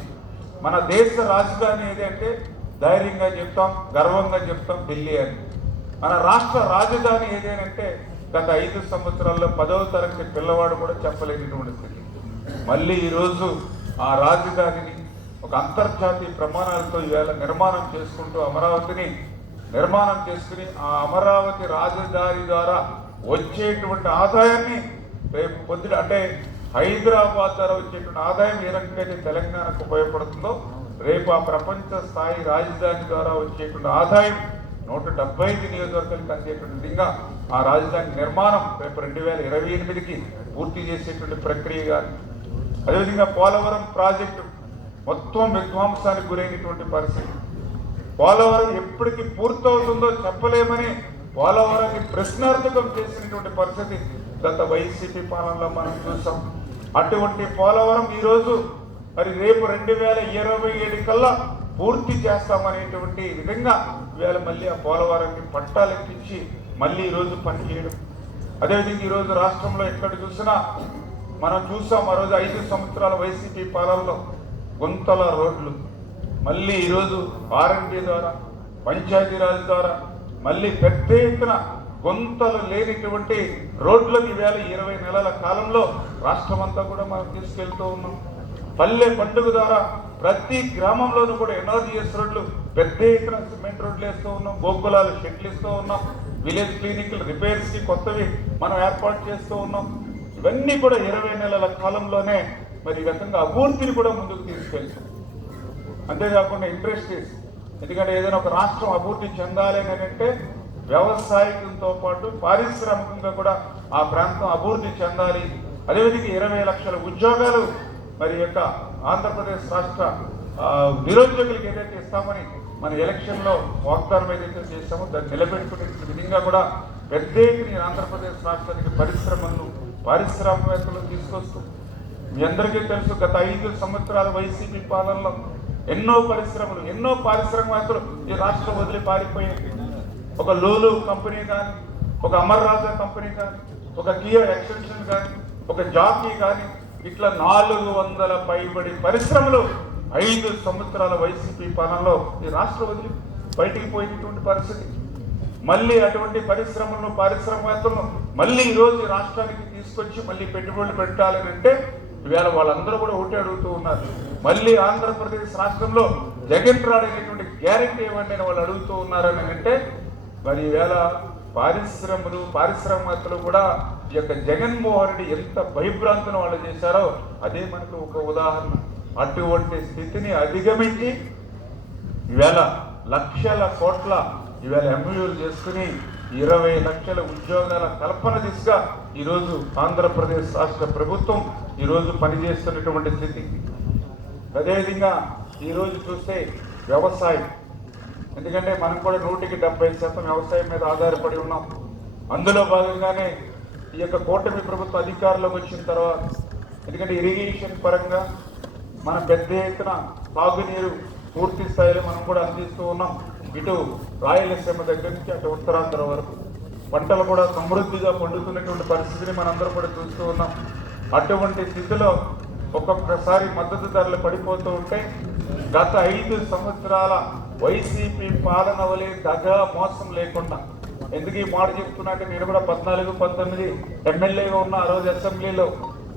మన దేశ రాజధాని ఏది అంటే ధైర్యంగా చెప్తాం, గర్వంగా చెప్తాం ఢిల్లీ అని. మన రాష్ట్ర రాజధాని ఏదేనంటే గత 5 సంవత్సరాల్లో 10వ తరగతి పిల్లవాడు కూడా చెప్పలేనటువంటి స్థితి. మళ్ళీ ఈరోజు ఆ రాజధానిని ఒక అంతర్జాతీయ ప్రమాణాలతో ఈవేళ నిర్మాణం చేసుకుంటూ అమరావతిని నిర్మాణం చేసుకుని ఆ అమరావతి రాజధాని ద్వారా వచ్చేటువంటి ఆదాయాన్ని రేపు పొద్దున అంటే హైదరాబాద్ ద్వారా వచ్చేటువంటి ఆదాయం ఏ రకంగా అయితే తెలంగాణకు ఉపయోగపడుతుందో రేపు ఆ ప్రపంచ స్థాయి రాజధాని ద్వారా వచ్చేటువంటి ఆదాయం 175 నియోజకవర్గాలకు అందేటువంటి విధంగా ఆ రాజధాని నిర్మాణం రేపు 2028కి పూర్తి చేసేటువంటి ప్రక్రియ కానీ, అదేవిధంగా పోలవరం ప్రాజెక్టు మొత్తం విధ్వంసానికి గురైనటువంటి పరిస్థితి. పోలవరం ఎప్పటికి పూర్తవుతుందో చెప్పలేమని పోలవరాన్ని ప్రశ్నార్థకం చేసినటువంటి పరిస్థితి గత వైసీపీ పాలనలో మనం చూసాం. అటువంటి పోలవరం ఈరోజు మరి రేపు 2027 కల్లా పూర్తి చేస్తామనేటువంటి విధంగా ఇవాళ మళ్ళీ ఆ పోలవరాన్ని పట్టాలెక్కించి మళ్ళీ ఈరోజు పనిచేయడం. అదేవిధంగా ఈరోజు రాష్ట్రంలో ఎక్కడ చూసినా మనం చూసాం. ఆ రోజు 5 సంవత్సరాల వైసీపీ పాలనలో గుంతల రోడ్లు మళ్ళీ ఈరోజు ఆర్ఎండ్బి ద్వారా పంచాయతీరాజ్ ద్వారా మళ్ళీ పెద్ద ఎత్తున గుంతలు లేనిటువంటి రోడ్లకు ఈవేళ 20 నెలల కాలంలో రాష్ట్రం అంతా కూడా మనం తీసుకెళ్తూ ఉన్నాం. పల్లె పండుగ ద్వారా ప్రతి గ్రామంలోనూ కూడా ఎన్ఆర్జీఎస్ రోడ్లు పెద్ద ఎత్తున సిమెంట్ రోడ్లు వేస్తూ ఉన్నాం, గోకులాలు షెడ్లు ఇస్తూ ఉన్నాం, విలేజ్ క్లినిక్లు రిపేర్స్కి కొత్తవి మనం ఏర్పాటు చేస్తూ ఉన్నాం. ఇవన్నీ కూడా 20 నెలల కాలంలోనే మరి ఈ విధంగా అభివృద్ధిని కూడా ముందుకు తీసుకెళ్తాం. అంతేకాకుండా ఇండస్ట్రీస్, ఎందుకంటే ఏదైనా ఒక రాష్ట్రం అభివృద్ధి చెందాలి అని అంటే వ్యవసాయంతో పాటు పారిశ్రామికంగా కూడా ఆ ప్రాంతం అభివృద్ధి చెందాలి. అదేవిధంగా 20 లక్షల ఉద్యోగాలు మరి యొక్క ఆంధ్రప్రదేశ్ రాష్ట్ర నిరుద్యోగులకు ఏదైతే ఇస్తామని మన ఎలక్షన్లో వాగ్దానం ఏదైతే చేస్తామో దాన్ని నిలబెట్టుకునే విధంగా కూడా పెద్ద ఎత్తున ఆంధ్రప్రదేశ్ రాష్ట్రానికి పరిశ్రమలను పారిశ్రామికవేత్తలు తీసుకొస్తూ మీ అందరికీ తెలుసు గత 5 సంవత్సరాల వైసీపీ పాలనలో ఎన్నో పరిశ్రమలు ఎన్నో పారిశ్రామికవేత్తలు ఈ రాష్ట్రం వదిలి పారిపోయాయి. ఒక లూలు కంపెనీ కానీ, ఒక అమర్ రాజా కంపెనీ కానీ, ఒక కియా ఎక్స్టెన్షన్ కానీ, ఒక జాకీ కానీ, ఇట్లా 400 పైబడి పరిశ్రమలు 5 సంవత్సరాల వైసీపీ పాలనలో ఈ రాష్ట్రం వదిలి బయటికి పోయినటువంటి పరిస్థితి. మళ్ళీ అటువంటి పరిశ్రమలను పారిశ్రామికవేత్తలను మళ్ళీ ఈరోజు రాష్ట్రానికి తీసుకొచ్చి మళ్ళీ పెట్టుబడులు పెట్టాలని అంటే ఇవాళ వాళ్ళందరూ కూడా ఒకటి అడుగుతూ ఉన్నారు. మళ్ళీ ఆంధ్రప్రదేశ్ రాష్ట్రంలో జగన్ రాడనేటువంటి గ్యారెంటీ ఇవ్వండి అని వాళ్ళు అడుగుతూ ఉన్నారని అంటే మరి ఈవేళ పారిశ్రామికవేత్తలు కూడా ఈ యొక్క జగన్మోహన్ రెడ్డి ఎంత భయభ్రాంతిని వాళ్ళు చేశారో అదే మనకు ఒక ఉదాహరణ. అటువంటి స్థితిని అధిగమించి ఈవేళ లక్షల కోట్ల ఈవేళ ఎంఓయూలు చేసుకుని 20 లక్షల ఉద్యోగాల కల్పన దిశగా ఈరోజు ఆంధ్రప్రదేశ్ రాష్ట్ర ప్రభుత్వం ఈరోజు పనిచేస్తున్నటువంటి స్థితి. అదేవిధంగా ఈరోజు చూస్తే వ్యవసాయం, ఎందుకంటే మనం కూడా 170% వ్యవసాయం మీద ఆధారపడి ఉన్నాం. అందులో భాగంగానే ఈ యొక్క కూటమి ప్రభుత్వం అధికారంలోకి వచ్చిన తర్వాత ఎందుకంటే ఇరిగేషన్ పరంగా మనం పెద్ద ఎత్తున తాగునీరు పూర్తి స్థాయిలో మనం కూడా అందిస్తూ ఉన్నాం. ఇటు రాయలసీమ దగ్గర నుంచి అటు ఉత్తరాంధ్ర వరకు పంటలు కూడా సమృద్ధిగా పండుతున్నటువంటి పరిస్థితిని మనందరూ కూడా చూస్తూ ఉన్నాం. అటువంటి స్థితిలో ఒక్కొక్కసారి మద్దతు ధరలు పడిపోతూ ఉంటే గత 5 సంవత్సరాల వైసీపీ పాలన వలె దగా మోసం లేకుండా, ఎందుకు ఈ మాట చెప్తున్నా అంటే నేను కూడా 14-19 ఎమ్మెల్యేగా ఉన్న ఆ రోజు అసెంబ్లీలో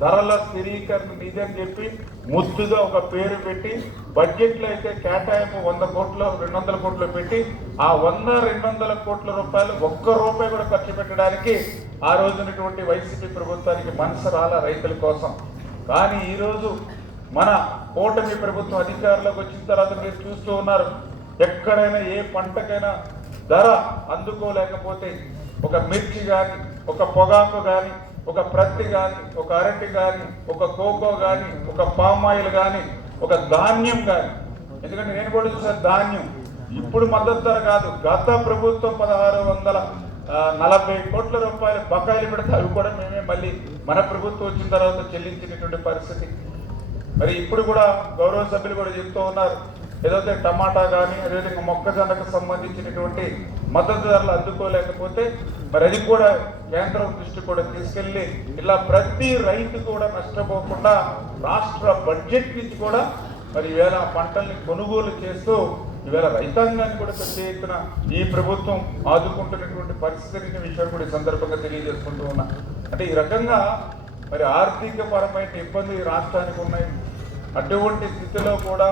ధరల స్థిరీకరణ నిధి అని చెప్పి ముద్దుగా ఒక పేరు పెట్టి బడ్జెట్లో అయితే కేటాయింపు 100 కోట్లు 200 కోట్లు పెట్టి ఆ 100-200 కోట్ల రూపాయలు ఒక్క రూపాయి కూడా ఖర్చు పెట్టడానికి ఆ రోజునటువంటి వైసీపీ ప్రభుత్వానికి మనసు రాల రైతుల కోసం. కానీ ఈరోజు మన కూటమి ప్రభుత్వం అధికారంలోకి వచ్చిన తర్వాత మీరు చూస్తూ ఉన్నారు, ఎక్కడైనా ఏ పంటకైనా ధర అందుకోలేకపోతే ఒక మిర్చి కానీ, ఒక పొగాకు కానీ, ఒక ప్రత్తి కానీ, ఒక అరటి కానీ, ఒక కోకో కానీ, ఒక పామాయిల్ కానీ, ఒక ధాన్యం కానీ, ఎందుకంటే నేను కూడా చూసాను ధాన్యం ఇప్పుడు మద్దతు ధర కాదు, గత ప్రభుత్వం 1640 కోట్ల రూపాయలు బకాయిలు పెడితే అవి కూడా మేమే మళ్ళీ మన ప్రభుత్వం వచ్చిన తర్వాత చెల్లించినటువంటి పరిస్థితి. మరి ఇప్పుడు కూడా గౌరవ సభ్యులు కూడా చెప్తూ ఉన్నారు, ఏదైతే టమాటా కానీ అదేవిధంగా మొక్కజొన్నకు సంబంధించినటువంటి మద్దతు ధరలు అందుకోలేకపోతే మరి అది కూడా కేంద్రం దృష్టి కూడా తీసుకెళ్ళి ఇలా ప్రతి రైతు కూడా నష్టపోకుండా రాష్ట్ర బడ్జెట్ నుంచి కూడా మరి ఈవేళ పంటల్ని కొనుగోలు చేస్తూ ఈవేళ రైతాంగాన్ని కూడా పెద్ద ఎత్తున ఈ ప్రభుత్వం ఆదుకుంటున్నటువంటి పరిస్థితిని విషయం కూడా ఈ సందర్భంగా తెలియజేసుకుంటూ ఉన్నా. అంటే ఈ రకంగా మరి ఆర్థిక పరమైన ఇబ్బందులు ఈ రాష్ట్రానికి ఉన్నాయి. అటువంటి స్థితిలో కూడా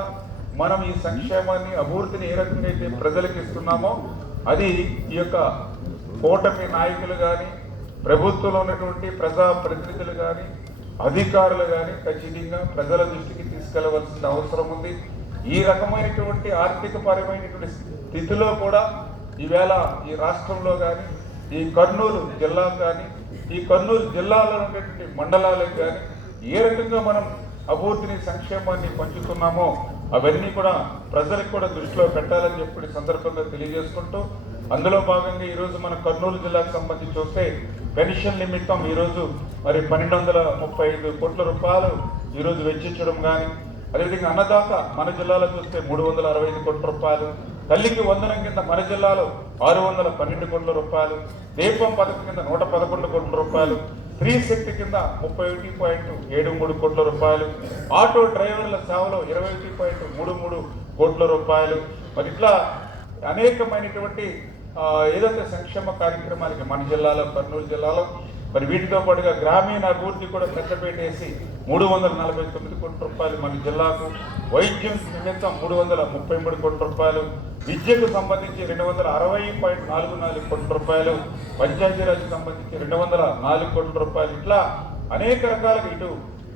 మనం ఈ సంక్షేమాన్ని అభివృద్ధిని ఏ రకంగా అయితే ప్రజలకు ఇస్తున్నామో అది ఈ యొక్క కూటమి నాయకులు కానీ ప్రభుత్వంలో ఉన్నటువంటి ప్రజాప్రతినిధులు కానీ అధికారులు కానీ ఖచ్చితంగా ప్రజల దృష్టికి తీసుకెళ్లవలసిన అవసరం ఉంది. ఈ రకమైనటువంటి ఆర్థిక పరమైనటువంటి స్థితిలో కూడా ఈవేళ ఈ రాష్ట్రంలో కానీ ఈ కర్నూలు జిల్లా కానీ ఈ కర్నూలు జిల్లాలో ఉండేటువంటి మండలాలకు కానీ ఏ రకంగా మనం అభివృద్ధిని సంక్షేమాన్ని పంచుతున్నామో అవన్నీ కూడా ప్రజలకు కూడా దృష్టిలో పెట్టాలని చెప్పి సందర్భంగా తెలియజేసుకుంటూ, అందులో భాగంగా ఈరోజు మన కర్నూలు జిల్లాకు సంబంధించి చూస్తే పెన్షన్ నిమిత్తం ఈరోజు మరి 1235 కోట్ల రూపాయలు ఈరోజు వెచ్చించడం కానీ, అదేవిధంగా అన్నదాత మన జిల్లాలో చూస్తే 365 కోట్ల రూపాయలు, తల్లికి వందనం కింద మన జిల్లాలో 612 కోట్ల రూపాయలు, దీపం పథకం కింద 111 కోట్ల రూపాయలు, స్త్రీ శక్తి కింద 31.73 కోట్ల రూపాయలు, ఆటో డ్రైవర్ల సేవలో 21.33 కోట్ల రూపాయలు. మరి ఇట్లా అనేకమైనటువంటి ఏదైతే సంక్షేమ కార్యక్రమాలకి మన జిల్లాలో, కర్నూలు జిల్లాలో మరి వీటితో పాటుగా గ్రామీణ అభివృద్ధి కూడా పెద్దపేట వేసి 349 కోట్ల రూపాయలు మన జిల్లాకు, వైద్యం నిమిత్తం 333 కోట్ల రూపాయలు, విద్యకు సంబంధించి 260.44 కోట్ల రూపాయలు, పంచాయతీరాజ్ సంబంధించి 204 కోట్ల రూపాయలు. ఇట్లా అనేక రకాలుగా ఇటు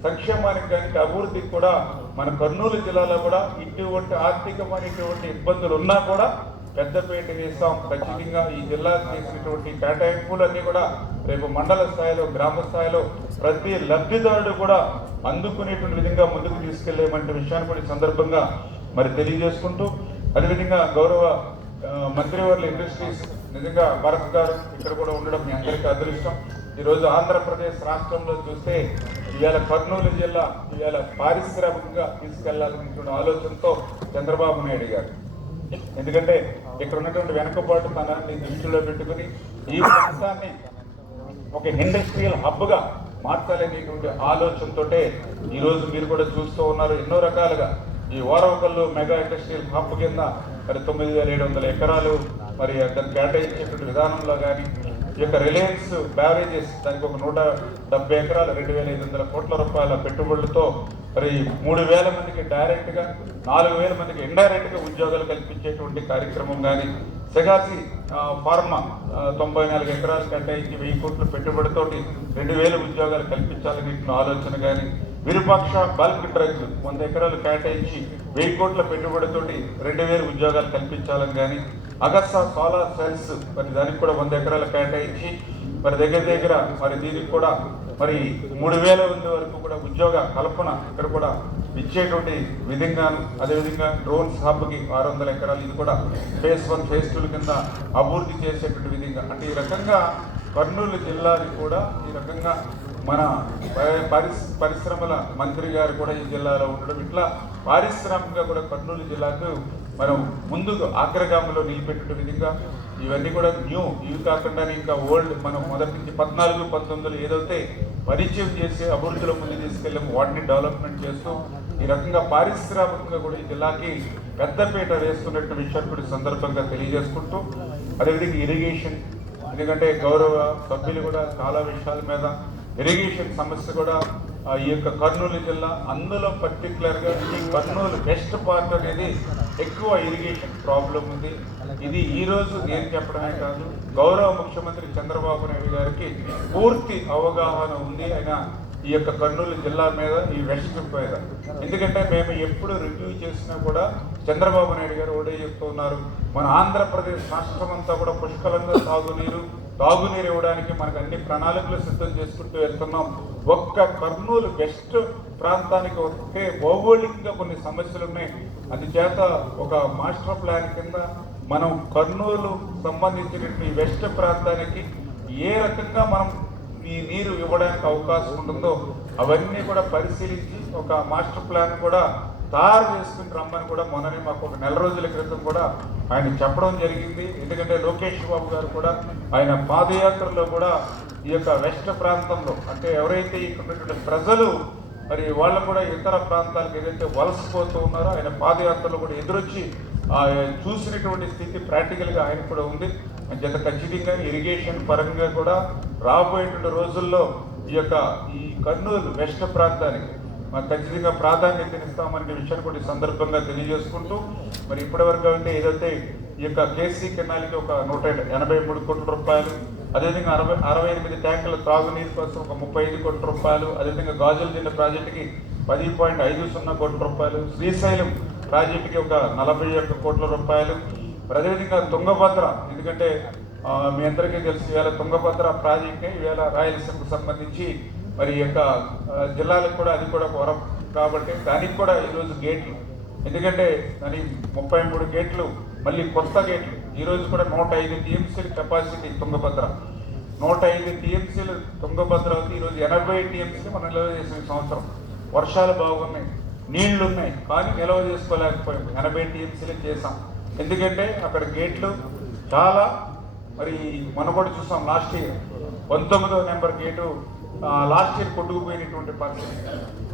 సంక్షేమానికి కానీ అభివృద్ధికి కూడా మన కర్నూలు జిల్లాలో కూడా ఇటువంటి ఆర్థికమైనటువంటి ఇబ్బందులు ఉన్నా కూడా పెద్దపేట వేస్తాం. ఖచ్చితంగా ఈ జిల్లా చేసినటువంటి కేటాయింపులన్నీ కూడా రేపు మండల స్థాయిలో, గ్రామ స్థాయిలో ప్రతి లబ్ధిదారుడు కూడా అందుకునేటువంటి విధంగా ముందుకు తీసుకెళ్లేమంటే విషయాన్ని కూడా ఈ సందర్భంగా మరి తెలియజేసుకుంటూ, అదేవిధంగా గౌరవ మంత్రివర్యులు ఇండస్ట్రీస్ నిజంగా భరత్ గారు ఇక్కడ కూడా ఉండడం మీ అందరికీ అదృష్టం. ఈరోజు ఆంధ్రప్రదేశ్ రాష్ట్రంలో చూస్తే ఇవాళ కర్నూలు జిల్లా ఇవాళ పారిశ్రామికంగా తీసుకెళ్లాలనేటువంటి ఆలోచనతో చంద్రబాబు నాయుడు గారు, ఎందుకంటే ఇక్కడ ఉన్నటువంటి వెనకబాటుతనాన్ని దృష్టిలో పెట్టుకుని ఈ ప్రాంతాన్ని ఒక ఇండస్ట్రియల్ హబ్గా మార్చాలనేటువంటి ఆలోచనతో ఈరోజు మీరు కూడా చూస్తూ ఉన్నారు. ఎన్నో రకాలుగా ఈ ఓరవకల్లు మెగా ఇండస్ట్రియల్ హబ్ కింద మరి 9,700 ఎకరాలు మరి దాన్ని కేటాయించేటువంటి విధానంలో కానీ, ఈ యొక్క రిలయన్స్ బ్యారేజెస్ దానికి ఒక 170 ఎకరాలు 2,500 కోట్ల రూపాయల పెట్టుబడులతో మరి 3,000 మందికి డైరెక్ట్గా, 4,000 మందికి ఇండైరెక్ట్గా ఉద్యోగాలు కల్పించేటువంటి కార్యక్రమం కానీ, సెగాసి ఫార్మా 94 ఎకరాలు కేటాయించి 1000 కోట్ల పెట్టుబడితోటి 2,000 ఉద్యోగాలు కల్పించాలని ఆలోచన కానీ, విరూపాక్ష బల్క్ డ్రగ్స్ 100 ఎకరాలు కేటాయించి 1000 కోట్ల పెట్టుబడితోటి 2,000 ఉద్యోగాలు కల్పించాలని కానీ, అగస్తా సోలార్ సెల్స్ మరి దానికి కూడా 100 ఎకరాలు కేటాయించి మరి దగ్గర మరి దీనికి కూడా మరి 3,000 మంది వరకు కూడా ఉద్యోగ కల్పన ఇక్కడ కూడా ఇచ్చేటువంటి విధంగాను, అదేవిధంగా డ్రోన్స్ హబ్కి 600 ఎకరాలు ఇది కూడా ఫేజ్ 1 ఫేజ్ 2 కింద అభివృద్ధి చేసేటువంటి విధంగా, అంటే ఈ రకంగా కర్నూలు జిల్లాని కూడా ఈ రకంగా మన పరిశ్రమల మంత్రి గారు కూడా ఈ జిల్లాలో ఉండడం, ఇట్లా పారిశ్రామికంగా కూడా కర్నూలు జిల్లాకు మనం ముందుకు అగ్రగామిలో నిలబెట్టే విధంగా ఇవన్నీ కూడా ఇవి కాకుండా ఇంకా ఓల్డ్ మనం మొదటి నుంచి 14, 19 ఏదైతే పరిచయం చేసి అభివృద్ధిలో ముందు తీసుకెళ్ళాము వాటిని డెవలప్మెంట్ చేస్తూ ఈ రకంగా పారిశ్రామికంగా కూడా ఈ జిల్లాకి పెద్దపీట వేస్తున్నట్టు విషయాన్ని కూడా సందర్భంగా తెలియజేసుకుంటూ, అదేవిధంగా ఇరిగేషన్, ఎందుకంటే గౌరవ సభ్యులు కూడా చాలా విషయాల మీద ఇరిగేషన్ సమస్య కూడా ఈ యొక్క కర్నూలు జిల్లా, అందులో పర్టికులర్గా ఈ కర్నూలు వెస్ట్ పార్ట్ అనేది ఎక్కువ ఇరిగేషన్ ప్రాబ్లం ఉంది. ఇది ఈరోజు నేను చెప్పడమే కాదు, గౌరవ ముఖ్యమంత్రి చంద్రబాబు నాయుడు గారికి పూర్తి అవగాహన ఉంది ఆయన ఈ యొక్క కర్నూలు జిల్లా మీద, ఈ వెస్ట్ మీద. ఎందుకంటే మేము ఎప్పుడు రివ్యూ చేసినా కూడా చంద్రబాబు నాయుడు గారు ఒకటే చెప్తూ ఉన్నారు, మన ఆంధ్రప్రదేశ్ రాష్ట్రం అంతా కూడా పుష్కలంగా తాగునీరు ఇవ్వడానికి మనకు అన్ని ప్రణాళికలు సిద్ధం చేసుకుంటూ వెళ్తున్నాం. ఒక్క కర్నూలు వెస్ట్ ప్రాంతానికి ఒకే భౌగోళికంగా కొన్ని సమస్యలు ఉన్నాయి. అందుచేత ఒక మాస్టర్ ప్లాన్ కింద మనం కర్నూలు సంబంధించిన వెస్ట్ ప్రాంతానికి ఏ రకంగా మనం ఈ నీరు ఇవ్వడానికి అవకాశం ఉంటుందో అవన్నీ కూడా పరిశీలించి ఒక మాస్టర్ ప్లాన్ కూడా తయారు చేసుకుని రమ్మని కూడా మొన్ననే మాకు ఒక 4 రోజుల క్రితం కూడా ఆయన చెప్పడం జరిగింది. ఎందుకంటే లోకేష్ బాబు గారు కూడా ఆయన పాదయాత్రలో కూడా ఈ యొక్క వెస్ట్ ప్రాంతంలో, అంటే ఎవరైతే ఇక్కడ ఉన్నటువంటి ప్రజలు మరి వాళ్ళు కూడా ఇతర ప్రాంతాలకు ఏదైతే వలసపోతూ ఉన్నారో ఆయన పాదయాత్రలో కూడా ఎదురొచ్చి చూసినటువంటి స్థితి ప్రాక్టికల్గా ఆయన కూడా ఉంది. అంచేత ఖచ్చితంగా ఇరిగేషన్ పరంగా కూడా రాబోయేటువంటి రోజుల్లో ఈ కర్నూలు వెస్ట్ ప్రాంతానికి ఖచ్చితంగా ప్రాధాన్యతనిస్తామనే విషయాన్ని కూడా ఈ సందర్భంగా తెలియజేసుకుంటూ, మరి ఇప్పటివరకు అంటే ఏదైతే ఈ యొక్క కేసీ కెనాల్కి ఒక 183 కోట్ల రూపాయలు, అదేవిధంగా 68 ట్యాంకుల త్రాగునీరు కోసం ఒక 35 కోట్ల రూపాయలు, అదేవిధంగా గాజుల దిన్న ప్రాజెక్టుకి 10.50 కోట్ల రూపాయలు, శ్రీశైలం ప్రాజెక్టుకి ఒక 41 కోట్ల రూపాయలు, అదేవిధంగా తుంగభద్ర, ఎందుకంటే మీ అందరికీ తెలుసు ఇవాళ తుంగభద్ర ప్రాజెక్టే ఇవాళ రాయలసీమకు సంబంధించి మరి యొక్క జిల్లాలకు కూడా అది కూడా కాబట్టి దానికి కూడా ఈరోజు గేట్లు, ఎందుకంటే దానికి 33 గేట్లు, మళ్ళీ కొత్త గేట్లు. ఈరోజు కూడా 105 టీఎంసీల కెపాసిటీ తుంగభద్ర, 105 టీఎంసీలు తుంగభద్ర అవుతుంది. ఈరోజు 80 టీఎంసీలు మనం నిల్వ చేసిన సంవత్సరం. వర్షాలు బాగున్నాయి, నీళ్లు ఉన్నాయి, కానీ నిల్వ చేసుకోలేకపోయాం. 80 టీఎంసీలు చేసాం. ఎందుకంటే అక్కడ గేట్లు చాలా, మరి మనం కూడా చూసాం లాస్ట్ ఇయర్ 19వ నెంబర్ గేటు లాస్ట్ ఇయర్ కొట్టుకుపోయినటువంటి పరిస్థితి.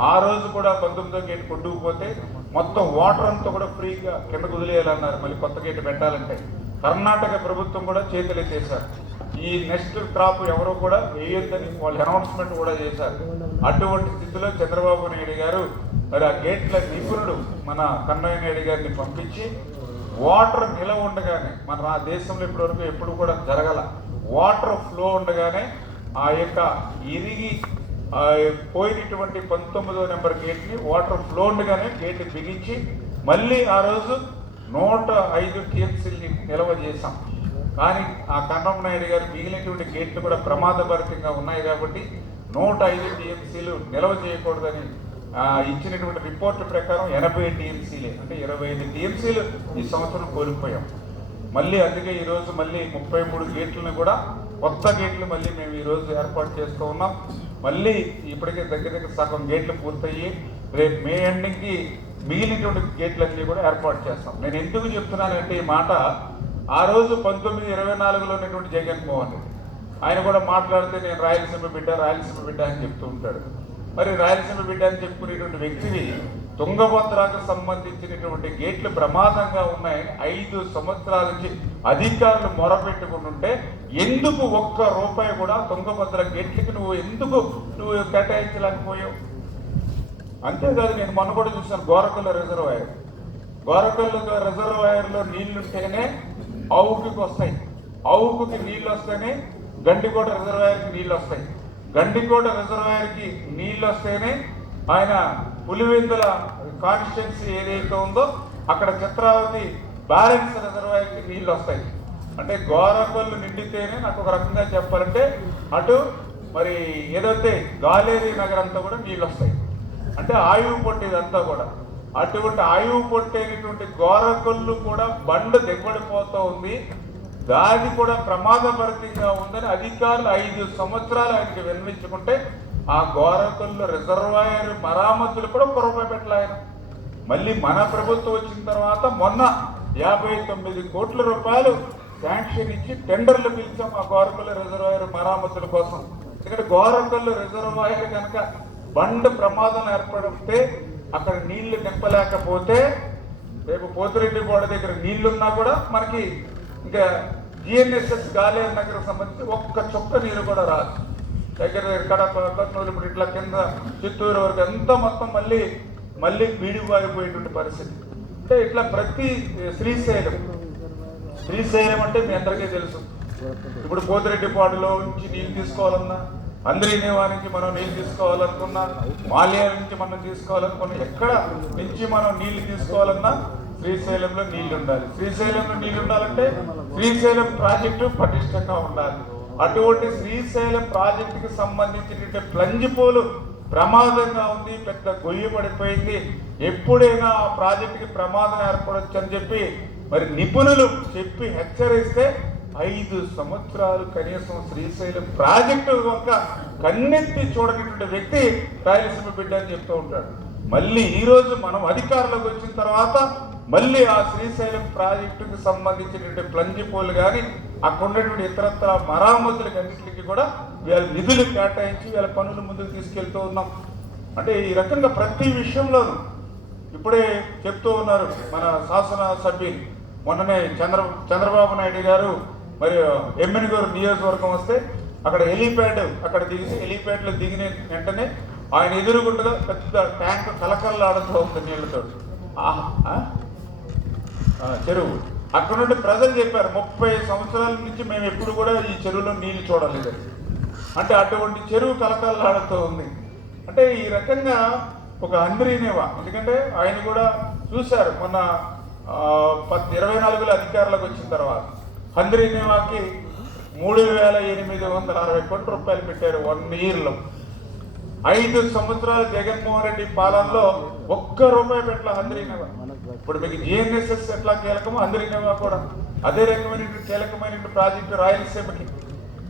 ఆ రోజు కూడా 19వ గేట్ కొట్టుకుపోతే మొత్తం వాటర్ అంతా కూడా ఫ్రీగా కిందకు వదిలేయాలన్నారు. మళ్ళీ కొత్త గేటు పెట్టాలంటే కర్ణాటక ప్రభుత్వం కూడా చేతులు ఎత్తేసారు. ఈ నెక్స్ట్ క్రాప్ ఎవరో కూడా వేయొద్దని వాళ్ళు అనౌన్స్మెంట్ కూడా చేశారు. అటువంటి స్థితిలో చంద్రబాబు నాయుడు గారు మరి ఆ గేట్ల నిపుణుడు మన కన్నయ్య నాయుడు గారిని పంపించి వాటర్ నిలవ ఉండగానే, మన ఆ దేశంలో ఇప్పటివరకు ఎప్పుడు కూడా జరగల, వాటర్ ఫ్లో ఉండగానే ఆ యొక్క ఇరిగి పోయినటువంటి 19వ నెంబర్ గేట్ని వాటర్ ఫ్లో ఉండగానే గేట్ బిగించి మళ్ళీ ఆ రోజు 105 టీఎంసీలని నిల్వ చేశాం. కానీ ఆ కన్నమ్మ నాయుడు గారు మిగిలినటువంటి గేట్లు కూడా ప్రమాదభరితంగా ఉన్నాయి కాబట్టి 105 టీఎంసీలు నిల్వ చేయకూడదని ఇచ్చినటువంటి రిపోర్టు ప్రకారం 80 టీఎంసీలే, అంటే 25 టీఎంసీలు ఈ సంవత్సరం కోల్పోయాం. మళ్ళీ అందుకే ఈరోజు మళ్ళీ 33 గేట్లను కూడా కొత్త గేట్లు మళ్ళీ మేము ఈరోజు ఏర్పాటు చేస్తూ ఉన్నాం. మళ్ళీ ఇప్పటికే దగ్గర సగం గేట్లు పూర్తయ్యి రేపు మే ఎండింగ్కి మిగిలినటువంటి గేట్లన్నీ కూడా ఏర్పాటు చేస్తాం. నేను ఎందుకు చెప్తున్నానంటే ఈ మాట, ఆ రోజు 1924లో ఉన్నటువంటి జగన్మోహన్ రెడ్డి ఆయన కూడా మాట్లాడితే నేను రాయలసీమ బిడ్డ అని చెప్తూ ఉంటాడు. మరి రాయలసీమ బిడ్డ అని చెప్పుకునేటువంటి వ్యక్తిని తుంగభద్రకు సంబంధించినటువంటి గేట్లు ప్రమాదంగా ఉన్నాయని 5 సంవత్సరాల నుంచి అధికారులు మొరపెట్టుకుంటుంటే ఎందుకు ఒక్క రూపాయి కూడా తుంగభద్ర గేట్లకి నువ్వు కేటాయించలేకపోయావు? అంతేకాదు, నేను మొన్న కూడా చూసాను గోరకల్లు రిజర్వాయర్లో నీళ్లుంటేనే అవుకుకి వస్తాయి, అవుకుకి నీళ్ళు వస్తేనే గండికోట రిజర్వాయర్కి నీళ్ళు వస్తాయి, గండికోట రిజర్వాయర్కి నీళ్ళు వస్తేనే ఆయన పులివెందుల కాన్స్టిట్యున్సీ ఏదైతే ఉందో అక్కడ చిత్రావతి బ్యాలెన్స్ రిజర్వాయర్కి నీళ్ళు వస్తాయి. అంటే గోరకల్లు నిండితేనే నాకు ఒక రకంగా చెప్పాలంటే అటు మరి ఏదైతే గాలేరి నగర్ అంతా కూడా నీళ్ళు వస్తాయి. అంటే ఆయువు పొట్టేదంతా కూడా, అటువంటి ఆయువు పొట్టేటువంటి గోరకల్లు కూడా బండ దిగబడిపోతూ ఉంది. దాది కూడా ప్రమాదభరితంగా ఉందని అధికారులు 5 సంవత్సరాలు ఆయనకి విన్నవించుకుంటే ఆ గోరకల్లు రిజర్వాయర్ మరామతులు కూడా పెట్టలే ఆయన. మళ్ళీ మన ప్రభుత్వం వచ్చిన తర్వాత మొన్న 59 కోట్ల రూపాయలు శాంక్షన్ ఇచ్చి టెండర్లు పిలిచాం ఆ గోరకల్లు రిజర్వాయర్ మరామతుల కోసం. ఎందుకంటే గోరకల్లు రిజర్వాయర్ కనుక బండ్ ప్రమాదం ఏర్పడితే అక్కడ నీళ్లు నింపలేకపోతే రేపు పోతిరెడ్డి గోడ దగ్గర నీళ్లున్నా కూడా మనకి ఇంకా జిఎన్ఎస్ఎస్ గాలేరు నగరం సంబంధించి ఒక్క చుక్క నీరు కూడా రాదు. దగ్గర కడప, కర్నూలు, ఇప్పుడు ఇట్లా కింద చిత్తూరు వరకు ఎంత మొత్తం మళ్ళీ బీడిపోయిపోయేటువంటి పరిస్థితి. అంటే ఇట్లా ప్రతి శ్రీశైలం అంటే మీ అందరికీ తెలుసు. ఇప్పుడు పోతిరెడ్డిపాడులో నుంచి నీళ్ళు తీసుకోవాలన్నా, అంద్రీనేవా నుంచి మనం నీళ్ళు తీసుకోవాలనుకున్నా, మాల్యా నుంచి మనం తీసుకోవాలనుకున్నా, ఎక్కడ నుంచి మనం నీళ్లు తీసుకోవాలన్నా శ్రీశైలంలో నీళ్లు ఉండాలి. శ్రీశైలంలో నీళ్లు ఉండాలంటే శ్రీశైలం ప్రాజెక్టు పటిష్టంగా ఉండాలి. అటువంటి శ్రీశైలం ప్రాజెక్టుకి సంబంధించిన ప్లంజిపోలు ప్రమాదంగా ఉంది, పెద్ద గొయ్యి పడిపోయింది. ఎప్పుడైనా ఆ ప్రాజెక్టుకి ప్రమాదం ఏర్పడవచ్చు అని చెప్పి మరి నిపుణులు చెప్పి హెచ్చరిస్తే 5 సంవత్సరాలు కనీసం శ్రీశైలం ప్రాజెక్టు ఒక కన్నెత్తి చూడనటువంటి వ్యక్తి రాయలసీమ బిడ్డ అని చెప్తూ ఉంటాడు. మళ్ళీ ఈరోజు మనం అధికారంలోకి వచ్చిన తర్వాత మళ్ళీ ఆ శ్రీశైలం ప్రాజెక్టుకు సంబంధించినటువంటి ప్లంజిపోలు కానీ అక్కడ ఉన్నటువంటి ఇతరత్ర మరామతులకు అన్నింటికి కూడా వీళ్ళ నిధులు కేటాయించి వీళ్ళ పనులు ముందుకు తీసుకెళ్తూ ఉన్నాం. అంటే ఈ రకంగా ప్రతి విషయంలోనూ ఇప్పుడే చెప్తూ ఉన్నారు మన శాసన సభ్యులు. మొన్ననే చంద్రబాబు నాయుడు గారు మరి ఎమ్మెన్గూరు నియోజకవర్గం వస్తే అక్కడ హెలీప్యాడ్ అక్కడ హెలీప్యాడ్లో దిగిన వెంటనే ఆయన ఎదురుగుండగా పెద్ద ట్యాంక్ కలకల్లాడుతూ ఉంది నీళ్లతో. చెరువు అక్కడ నుండి ప్రజలు చెప్పారు 30 సంవత్సరాల నుంచి మేము ఎప్పుడు కూడా ఈ చెరువులో నీళ్లు చూడలేదు. అంటే అటువంటి చెరువు కలకల్లాడుతూ ఉంది. అంటే ఈ రకంగా ఒక అంద్రీనేవా, ఎందుకంటే ఆయన కూడా చూశారు మొన్న 24లో అధికారులకు వచ్చిన తర్వాత అంద్రీనేవాకి 3,860 కోట్ల రూపాయలు పెట్టారు 1 ఇయర్లో. 5 సంవత్సరాల జగన్మోహన్ రెడ్డి పాలనలో ఒక్క రూపాయి పెట్టల హంద్రీనవ. ఇప్పుడు మీకు జిఎన్ఎస్ఎస్ ఎట్లా కీలకమో హంద్రీనవ కూడా అదే రకమైన కీలకమైన ప్రాజెక్టు రాయలసీమకి.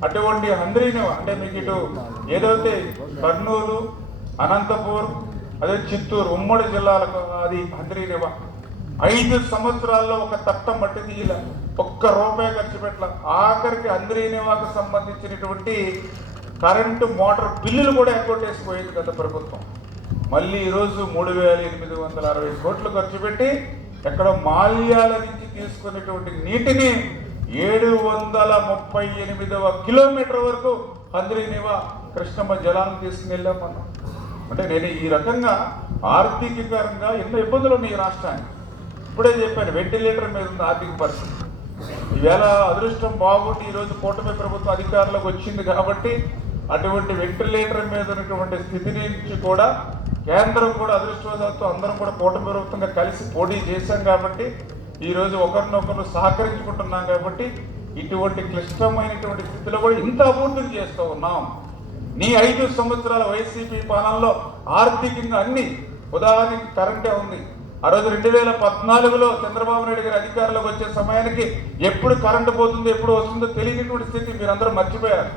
అటువంటి హంద్రీనవ అంటే మీకు ఇటు ఏదైతే కర్నూలు, అనంతపూర్, అదే చిత్తూరు ఉమ్మడి జిల్లాలకు అది హంద్రీనవ. 5 సంవత్సరాల్లో ఒక తట్ట మట్టి తీయల, ఒక్క రూపాయి ఖర్చు పెట్టల. ఆఖరికి హంద్రీనవాకు సంబంధించినటువంటి కరెంటు మోటార్ బిల్లులు కూడా ఎగ్గొట్టేసిపోయింది గత ప్రభుత్వం. మళ్ళీ ఈరోజు 3,860 కోట్లు ఖర్చు పెట్టి ఎక్కడ మాల్యాల నుంచి తీసుకునేటువంటి నీటిని 738వ కిలోమీటర్ వరకు హంద్రీనివా కృష్ణమ్మ జలాలను తీసుకుని వెళ్ళాం మనం. అంటే నేను ఈ రకంగా ఆర్థికంగా ఎన్నో ఇబ్బందులు ఉన్నాయి ఈ రాష్ట్రానికి. ఇప్పుడే చెప్పాను, వెంటిలేటర్ మీద ఉంది ఆర్థిక పరిస్థితి. ఈవేళ అదృష్టం బాగుండి ఈరోజు కూటమి ప్రభుత్వం అధికారంలోకి వచ్చింది కాబట్టి అటువంటి వెంటిలేటర్ మీద ఉన్నటువంటి స్థితి నుంచి కూడా కేంద్రం కూడా అదృష్టవశాత్తు అందరం కూడా కూటమి ప్రభుత్వంగా కలిసి పోటీ చేశాం కాబట్టి ఈరోజు ఒకరినొకరు సహకరించుకుంటున్నాం కాబట్టి ఇటువంటి క్లిష్టమైనటువంటి స్థితిలో కూడా ఇంత అభివృద్ధిని చేస్తూ ఉన్నాం. నీ 5 సంవత్సరాల వైసీపీ పాలనలో ఆర్థికంగా అన్ని, ఉదాహరణకి కరెంటే ఉంది. ఆ రోజు 2014లో చంద్రబాబు నాయుడు గారి అధికారంలోకి వచ్చే సమయానికి ఎప్పుడు కరెంటు పోతుందో ఎప్పుడు వస్తుందో తెలియనటువంటి స్థితి మీరందరూ మర్చిపోయారు.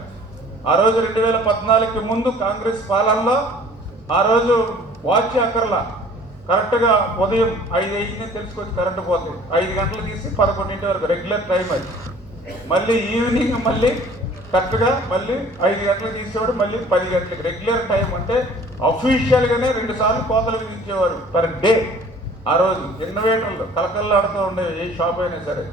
ఆ రోజు 2014కి ముందు కాంగ్రెస్ పాలనలో ఆ రోజు వాచ్ అక్కర్లా, కరెక్ట్గా ఉదయం 5 అయిందని తెలుసుకొచ్చి కరెంటు పోతుంది. 5 గంటలు తీసి 11 వరకు రెగ్యులర్ టైం అది. మళ్ళీ ఈవినింగ్ మళ్ళీ కరెక్ట్గా మళ్ళీ 5 గంటలు తీసేవాడు, మళ్ళీ 10 గంటలకు రెగ్యులర్ టైం. అంటే అఫీషియల్గానే 2 సార్లు కోతలు విధించేవారు పర్ డే. ఆ రోజు ఇన్వర్టర్లు కలకల్లాడుతూ ఉండేవి, ఏ షాప్ అయినా సరే.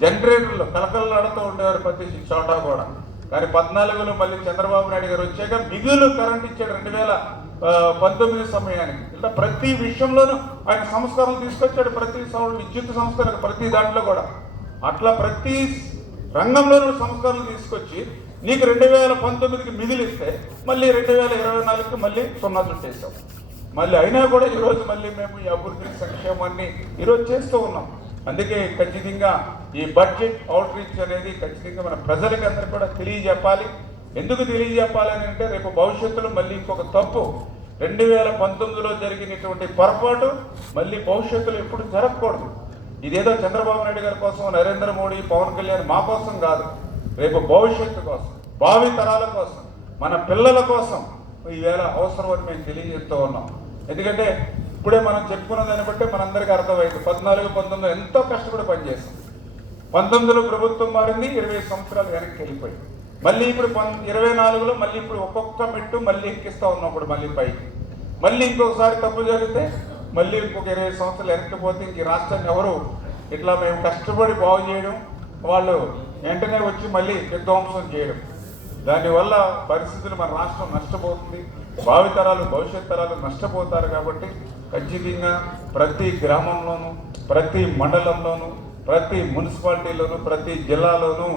జనరేటర్లు కలకల్లాడుతూ ఉండేవారు ప్రతి చోట కూడా. కానీ 14లో మళ్ళీ చంద్రబాబు నాయుడు గారు వచ్చాక మిగులు కరెంట్ ఇచ్చాడు 2019 సమయానికి. ఇలా ప్రతి విషయంలోనూ ఆయన సంస్కరణలు తీసుకొచ్చాడు. ప్రతి విద్యుత్ సంస్కరణ ప్రతి దాంట్లో కూడా అట్లా ప్రతి రంగంలోనూ సంస్కరణలు తీసుకొచ్చి నీకు 2019కి మిగిలిస్తే మళ్ళీ 2024కి మళ్ళీ 0 చుట్టేసాం. మళ్ళీ అయినా కూడా ఈరోజు మళ్ళీ మేము ఈ అభివృద్ధి సంక్షేమాన్ని ఈరోజు చేస్తూ ఉన్నాం. అందుకే ఖచ్చితంగా ఈ బడ్జెట్ అవుట్ రీచ్ అనేది ఖచ్చితంగా మన ప్రజలకి అందరికీ కూడా తెలియజెప్పాలి. ఎందుకు తెలియజెప్పాలని అంటే రేపు భవిష్యత్తులో మళ్ళీ ఇంకొక తప్పు 2019లో జరిగినటువంటి పొరపాటు మళ్ళీ భవిష్యత్తులో ఎప్పుడు జరగకూడదు. ఇదేదో చంద్రబాబు నాయుడు గారి కోసం, నరేంద్ర మోడీ, పవన్ కళ్యాణ్ మా కోసం కాదు, రేపు భవిష్యత్తు కోసం, భావి తరాల కోసం, మన పిల్లల కోసం ఈవేళ అవసరం అని మేము తెలియజేస్తూ ఉన్నాం. ఎందుకంటే ఇప్పుడే మనం చెప్పుకున్న దాన్ని బట్టి మనందరికీ అర్థమైంది. 14, 19 ఎంతో కష్టపడి పనిచేస్తాం. 19లో ప్రభుత్వం మారింది, 20 సంవత్సరాలు వెనక్కి వెళ్ళిపోయింది. మళ్ళీ ఇప్పుడు 24లో మళ్ళీ ఇప్పుడు ఒక్కొక్క మెట్టు మళ్ళీ ఎక్కిస్తూ ఉన్నప్పుడు మళ్ళీ పైకి. మళ్ళీ ఇంకొకసారి తప్పు జరిగితే మళ్ళీ ఇంకొక 20 సంవత్సరాలు వెనక్కిపోతే ఇంక రాష్ట్రాన్ని ఎవరు ఇట్లా మేము కష్టపడి బాగు చేయడం, వాళ్ళు వెంటనే వచ్చి మళ్ళీ విధ్వంసం చేయడం, దానివల్ల పరిస్థితులు మన రాష్ట్రం నష్టపోతుంది. భావితరాలు, భవిష్యత్ తరాలు నష్టపోతారు. కాబట్టి ఖచ్చితంగా ప్రతి గ్రామంలోనూ, ప్రతి మండలంలోనూ, ప్రతి మున్సిపాలిటీలోనూ, ప్రతి జిల్లాలోనూ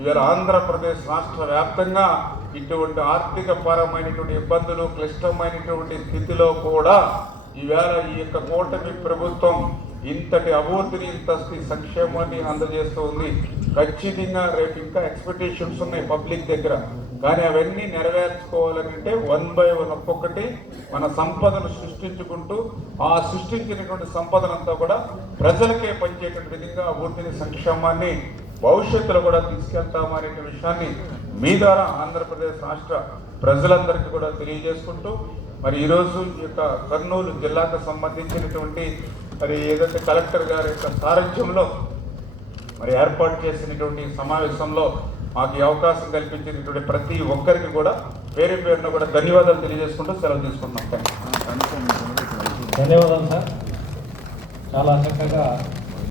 ఇవాళ ఆంధ్రప్రదేశ్ రాష్ట్ర వ్యాప్తంగా ఇటువంటి ఆర్థిక పరమైనటువంటి ఇబ్బందులు, క్లిష్టమైనటువంటి స్థితిలో కూడా ఈవేళ ఈ యొక్క కూటమి ప్రభుత్వం ఇంతటి అభివృద్ధిని, ఇంత సంక్షేమాన్ని అందజేస్తూ ఉంది. ఖచ్చితంగా రేపు ఇంకా ఎక్స్పెక్టేషన్స్ ఉన్నాయి పబ్లిక్ దగ్గర. కానీ అవన్నీ నెరవేర్చుకోవాలంటే 1 by 1 ఒక్కొక్కటి మన సంపదను సృష్టించుకుంటూ ఆ సృష్టించినటువంటి సంపదనంతా కూడా ప్రజలకే పంచేటువంటి విధంగా అభివృద్ధిని, సంక్షేమాన్ని భవిష్యత్తులో కూడా తీసుకెళ్తామనే విషయాన్ని మీ ద్వారా ఆంధ్రప్రదేశ్ రాష్ట్ర ప్రజలందరికీ కూడా తెలియజేసుకుంటూ, మరి ఈరోజు ఈ యొక్క కర్నూలు జిల్లాకు సంబంధించినటువంటి మరి ఏదైతే కలెక్టర్ గారి యొక్క సారథ్యంలో మరి ఏర్పాటు చేసినటువంటి సమావేశంలో మాకు ఈ అవకాశం కల్పించినటువంటి ప్రతి ఒక్కరికి కూడా పేరు పేరున కూడా ధన్యవాదాలు తెలియజేసుకుంటూ సెలవు తీసుకుంటున్నాం. ధన్యవాదాలు సార్. చాలా చక్కగా